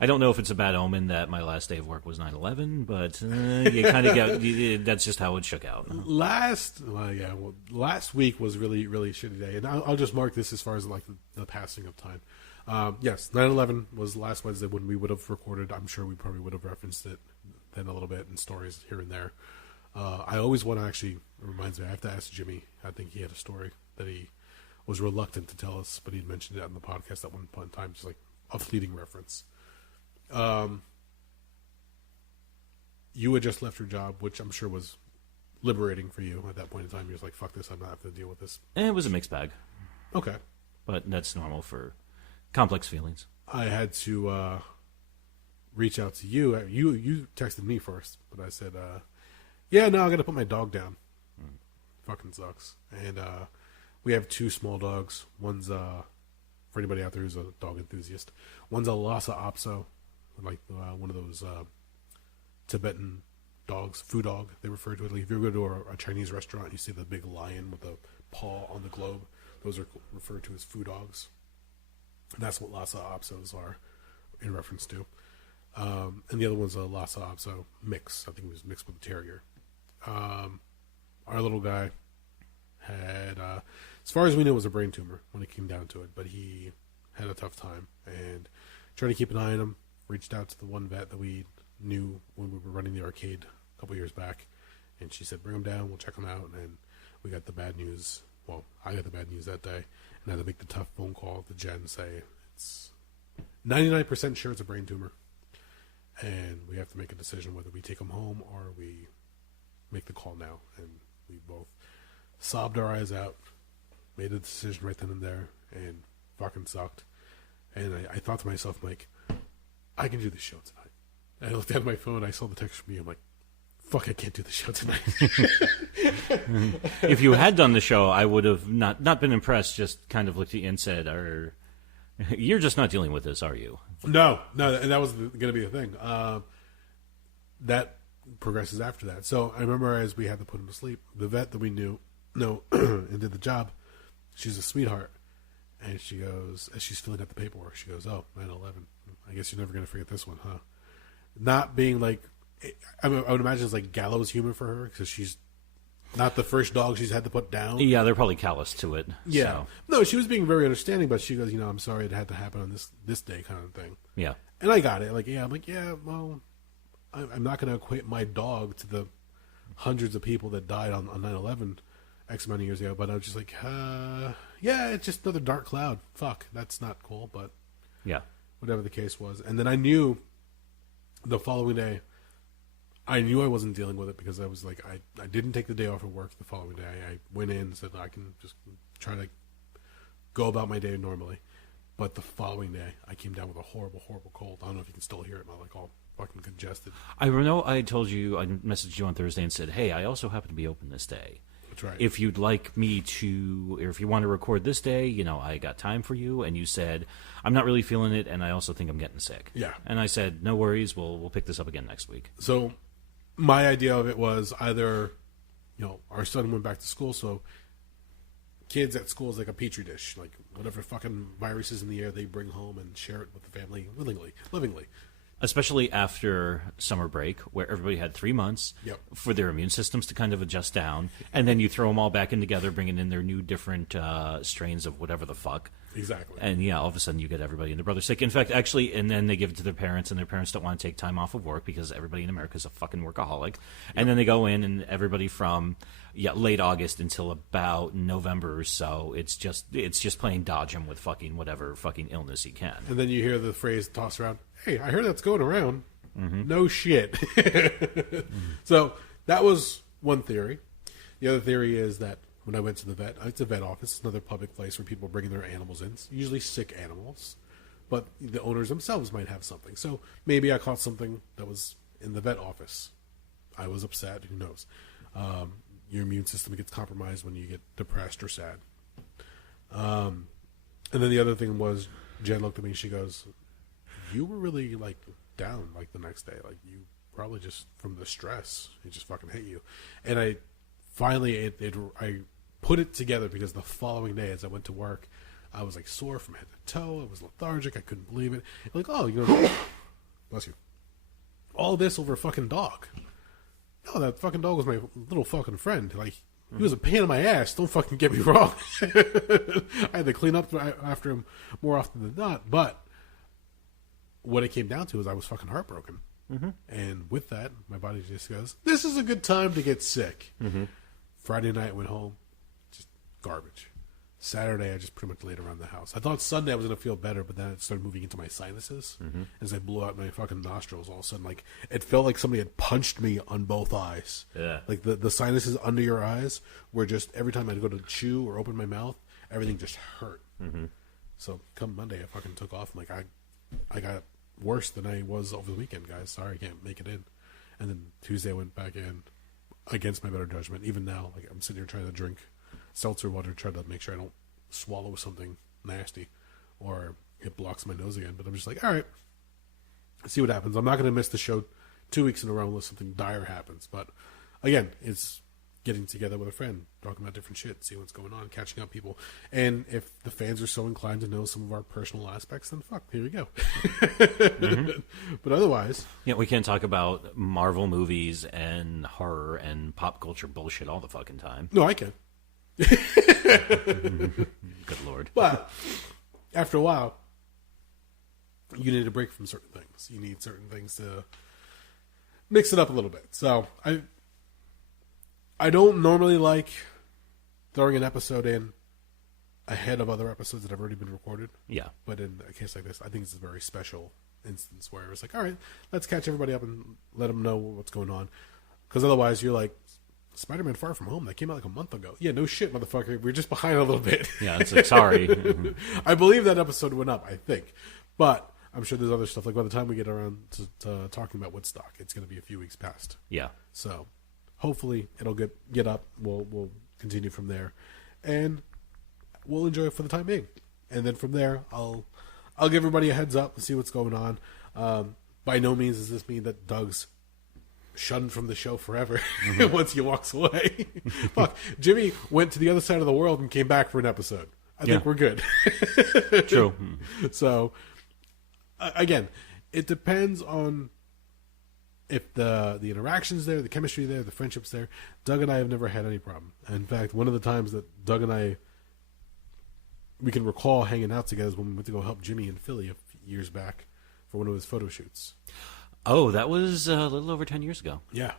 I don't know if it's a bad omen that my last day of work was 9/11, but you kind of get, that's just how it shook out. Last week was really, really shitty day, and I'll just mark this as far as like the passing of time. Yes, 9/11 was last Wednesday when we would have recorded. I'm sure we probably would have referenced it then a little bit in stories here and there. I always want to actually, it reminds me, I have to ask Jimmy. I think he had a story that he was reluctant to tell us, but he'd mentioned it on the podcast at one point in time, just like a fleeting reference. You had just left your job, which I'm sure was liberating for you at that point in time. You're just like, fuck this, I'm not having to deal with this. And it was a mixed bag. Okay. But that's normal for complex feelings. I had to reach out to you. You texted me first, but I said, yeah, no, I got to put my dog down. Fucking sucks. And we have two small dogs. One's, for anybody out there who's a dog enthusiast, one's a Lhasa Apso, like one of those Tibetan dogs, food dog, they refer to it. Like if you ever go to a Chinese restaurant, you see the big lion with the paw on the globe. Those are referred to as food dogs. And that's what Lhasa Apsos are in reference to. And the other one's a Lhasa Apso mix. I think it was mixed with a terrier. Our little guy had, as far as we know, it was a brain tumor when it came down to it, but he had a tough time and trying to keep an eye on him. Reached out to the one vet that we knew when we were running the arcade a couple years back, and she said, bring him down, we'll check him out. And we got the bad news. Well, I got the bad news that day, and I had to make the tough phone call to Jen and say it's 99% sure it's a brain tumor, and we have to make a decision whether we take him home or we make the call now. And we both sobbed our eyes out, made a decision right then and there, and fucking sucked. And I thought to myself, like, I can do this show tonight. I looked at my phone, I saw the text from you, I'm like, fuck, I can't do the show tonight. If you had done the show, I would have not been impressed, just kind of looked at you and said, you're just not dealing with this, are you? No, and that was going to be the thing. That progresses after that. So I remember as we had to put him to sleep, the vet that we knew and did the job, she's a sweetheart. And she goes, as she's filling out the paperwork, she goes, oh, 9/11. I guess you're never going to forget this one, huh? Not being like, I would imagine it's like gallows humor for her, because she's Not the first dog she's had to put down. Yeah, they're probably callous to it. Yeah. So. No, she was being very understanding, but she goes, I'm sorry it had to happen on this day kind of thing. Yeah. And I got it. Like, I'm like, well, I'm not going to equate my dog to the hundreds of people that died on 9/11 X amount of years ago. But I was just like, yeah, it's just another dark cloud. Fuck, that's not cool. But yeah, whatever the case was. And then I knew the following day, I knew I wasn't dealing with it because I was like, I didn't take the day off of work the following day. I went in and said, I can just try to go about my day normally. But the following day, I came down with a horrible, horrible cold. I don't know if you can still hear it. I'm like all fucking congested. I know I told you, I messaged you on Thursday and said, hey, I also happen to be open this day. That's right. If you'd like me to, or if you want to record this day, I got time for you. And you said, I'm not really feeling it, and I also think I'm getting sick. Yeah. And I said, no worries, we'll pick this up again next week. So my idea of it was either, our son went back to school, so kids at school is like a petri dish. Like whatever fucking virus is in the air, they bring home and share it with the family livingly. Especially after summer break, where everybody had 3 months for their immune systems to kind of adjust down, and then you throw them all back in together, bringing in their new different strains of whatever the fuck. Exactly. And all of a sudden you get everybody and their brother sick. In fact, actually, and then they give it to their parents, and their parents don't want to take time off of work because everybody in America is a fucking workaholic. And then they go in, and everybody from late August until about November or so, it's just playing dodge 'em with fucking whatever fucking illness you can. And then you hear the phrase tossed around, hey, I heard that's going around. Mm-hmm. No shit. So that was one theory. The other theory is that when I went to the vet, it's a vet office, it's another public place where people are bringing their animals in. It's usually sick animals, but the owners themselves might have something. So maybe I caught something that was in the vet office. I was upset. Who knows? Your immune system gets compromised when you get depressed or sad. And then the other thing was, Jen looked at me. She goes, "You were really down the next day. You probably just from the stress, it just fucking hit you." And I finally I put it together because the following day, as I went to work, I was sore from head to toe. I was lethargic. I couldn't believe it. Bless you. All this over a fucking dog. No, that fucking dog was my little fucking friend. He was a pain in my ass. Don't fucking get me wrong. I had to clean up after him more often than not. But what it came down to is I was fucking heartbroken. Mm-hmm. And with that, my body just goes, this is a good time to get sick. Mm-hmm. Friday night, I went home. Just garbage. Saturday, I just pretty much laid around the house. I thought Sunday I was going to feel better, but then it started moving into my sinuses. Mm-hmm. As I blew out my fucking nostrils, all of a sudden, it felt like somebody had punched me on both eyes. Yeah. The sinuses under your eyes were just, every time I'd go to chew or open my mouth, everything just hurt. Mm-hmm. So come Monday, I fucking took off. I got worse than I was over the weekend, guys. Sorry, I can't make it in. And then Tuesday, I went back in against my better judgment. Even now, I'm sitting here trying to drink seltzer water, try to make sure I don't swallow something nasty or it blocks my nose again. But I'm just all right, let's see what happens. I'm not going to miss the show 2 weeks in a row unless something dire happens. But again, it's getting together with a friend, talking about different shit, see what's going on, catching up people. And if the fans are so inclined to know some of our personal aspects, then fuck, here we go. Mm-hmm. But otherwise, we can't talk about Marvel movies and horror and pop culture bullshit all the fucking time. No, I can. Good Lord. But after a while, you need a break from certain things. You need certain things to mix it up a little bit. So I don't normally like throwing an episode in ahead of other episodes that have already been recorded. Yeah. But in a case like this, I think it's a very special instance where it's all right, let's catch everybody up and let them know what's going on. Because otherwise you're Spider-Man Far From Home, that came out a month ago. Yeah, no shit, motherfucker. We're just behind a little bit. Yeah, it's sorry. I believe that episode went up, I think. But I'm sure there's other stuff. By the time we get around to talking about Woodstock, it's going to be a few weeks past. Yeah. So hopefully it'll get up. We'll continue from there. And we'll enjoy it for the time being. And then from there, I'll give everybody a heads up and see what's going on. By no means does this mean that Doug's shunned from the show forever once he walks away. Fuck, Jimmy went to the other side of the world and came back for an episode. I think we're good. True. So again, it depends on if the interaction's there, the chemistry there, the friendship's there, Doug and I have never had any problem. In fact, one of the times that Doug and I we can recall hanging out together is when we went to go help Jimmy in Philly a few years back for one of his photo shoots. Oh, that was a little over 10 years ago. Yeah.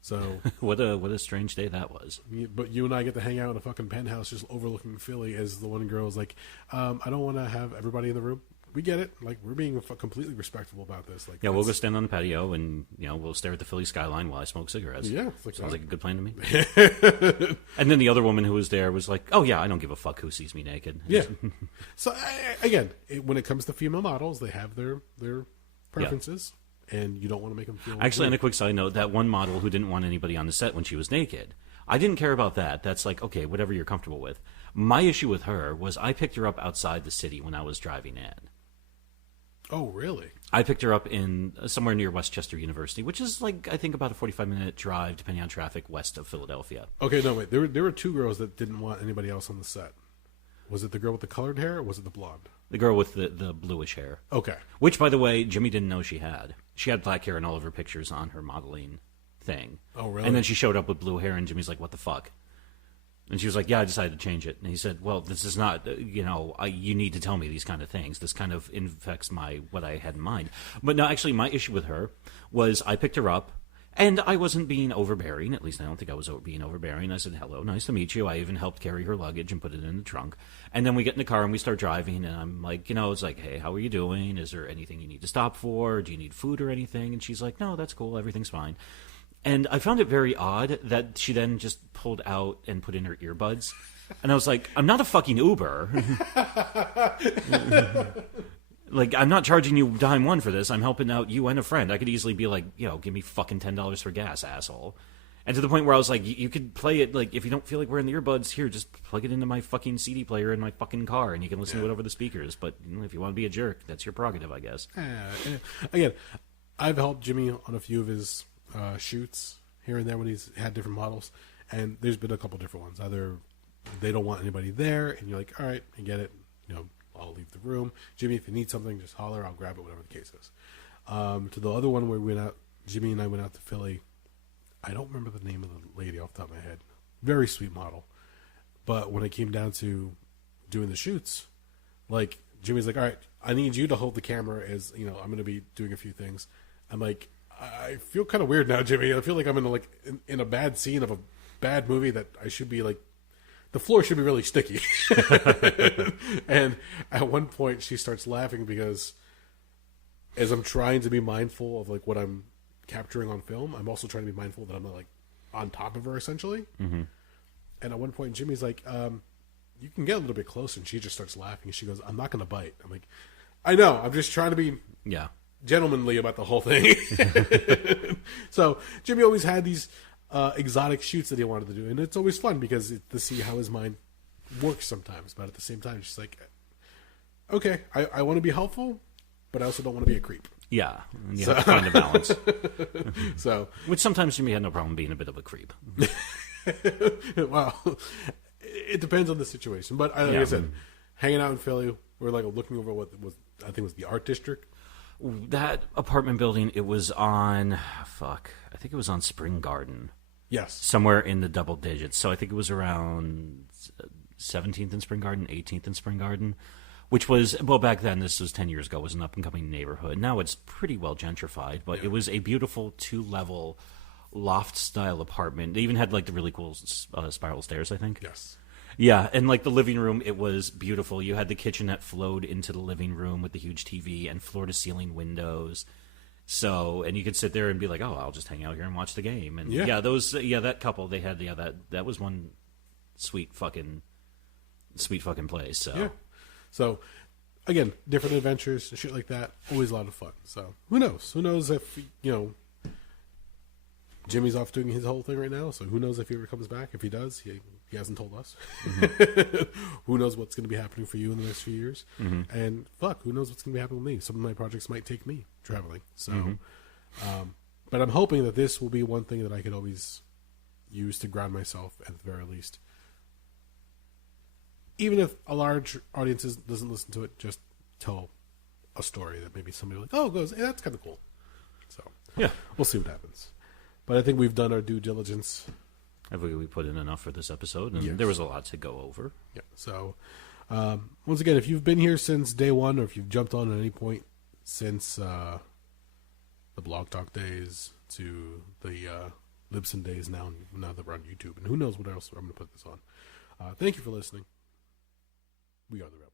So what a strange day that was. But you and I get to hang out in a fucking penthouse just overlooking Philly as the one girl is like, I don't want to have everybody in the room. We get it. Like, we're being completely respectful about this. Like, yeah, we'll go stand on the patio and, we'll stare at the Philly skyline while I smoke cigarettes. Yeah. Sounds like a good plan to me. And then the other woman who was there was like, oh, yeah, I don't give a fuck who sees me naked. Yeah. So, again, when it comes to female models, they have their preferences. Yeah. And you don't want to make them feel Actually, weird. on a quick side note, that one model who didn't want anybody on the set when she was naked, I didn't care about that. That's like, okay, whatever you're comfortable with. My issue with her was I picked her up outside the city when I was driving in. Oh, really? I picked her up in somewhere near Westchester University, which is like, I think, about a 45-minute drive, depending on traffic, west of Philadelphia. Okay, no, wait. There were two girls that didn't want anybody else on the set. Was it the girl with the colored hair or was it the blonde? The girl with the bluish hair. Okay. Which, by the way, Jimmy didn't know she had. She had black hair in all of her pictures on her modeling thing. Oh, really? And then she showed up with blue hair, and Jimmy's like, what the fuck? And she was like, yeah, I decided to change it. And he said, well, this is not, you need to tell me these kind of things. This kind of infects what I had in mind. But no, actually, my issue with her was I picked her up, and I wasn't being overbearing. At least I don't think I was being overbearing. I said, hello, nice to meet you. I even helped carry her luggage and put it in the trunk. And then we get in the car and we start driving, and I'm like, it's like, hey, how are you doing? Is there anything you need to stop for? Do you need food or anything? And she's like, no, that's cool. Everything's fine. And I found it very odd that she then just pulled out and put in her earbuds. And I was like, I'm not a fucking Uber. Like, I'm not charging you dime one for this. I'm helping out you and a friend. I could easily be like, give me fucking $10 for gas, asshole. And to the point where I was like, you could play it, like, if you don't feel like wearing the earbuds, here, just plug it into my fucking CD player in my fucking car, and you can listen to it over the speakers. But if you want to be a jerk, that's your prerogative, I guess. Again, I've helped Jimmy on a few of his shoots here and there when he's had different models, and there's been a couple different ones. Either they don't want anybody there, and you're like, all right, I get it. I'll leave the room. Jimmy, if you need something, just holler. I'll grab it, whatever the case is. To the other one where we went out, Jimmy and I went out to Philly. I don't remember the name of the lady off the top of my head. Very sweet model. But when it came down to doing the shoots, like, Jimmy's like, all right, I need you to hold the camera as, I'm going to be doing a few things. I'm like, I feel kind of weird now, Jimmy. I feel like I'm in a bad scene of a bad movie that I should be like, the floor should be really sticky. And at one point she starts laughing because as I'm trying to be mindful of like what I'm capturing on film, I'm also trying to be mindful that I'm not like on top of her essentially. Mm-hmm. And at one point Jimmy's like, you can get a little bit closer, and she just starts laughing. She goes, I'm not going to bite. I'm like, I know, I'm just trying to be gentlemanly about the whole thing. So Jimmy always had these exotic shoots that he wanted to do, and it's always fun because to see how his mind works sometimes. But at the same time, she's like, okay, I want to be helpful, but I also don't want to be a creep. Yeah, and you have to find a balance. So, which sometimes Jimmy had no problem being a bit of a creep. Well, it depends on the situation. But like I said, hanging out in Philly, we're like looking over what was, I think, was the art district. That apartment building, it was on, I think it was on Spring Garden. Yes. Somewhere in the double digits. So I think it was around 17th in Spring Garden, 18th in Spring Garden, which was, well, back then, this was 10 years ago, was an up-and-coming neighborhood. Now it's pretty well gentrified, but it was a beautiful 2-level loft-style apartment. They even had, like, the really cool spiral stairs, I think. Yes. Yeah, and like the living room, it was beautiful. You had the kitchen that flowed into the living room with the huge TV and floor-to-ceiling windows. So, and you could sit there and be like, oh, I'll just hang out here and watch the game. And that couple, they had, that was one sweet fucking place. So, yeah. So, again, different adventures and shit like that. Always a lot of fun. So, who knows? Who knows if, Jimmy's off doing his whole thing right now, so who knows if he ever comes back. If he does, he hasn't told us. Mm-hmm. Who knows what's going to be happening for you in the next few years. Mm-hmm. And who knows what's going to be happening with me. Some of my projects might take me traveling. So, but I'm hoping that this will be one thing that I could always use to ground myself at the very least. Even if a large audience doesn't listen to it, just tell a story that maybe somebody like, goes, hey, that's kind of cool. So, Yeah. we'll see what happens. But I think we've done our due diligence. I think we put in enough for this episode, and Yes. there was a lot to go over. Yeah. So, once again, if you've been here since day one, or if you've jumped on at any point since the Blog Talk days to the Libsyn days now that we're on YouTube, and who knows what else I'm going to put this on. Thank you for listening. We are the Rebels.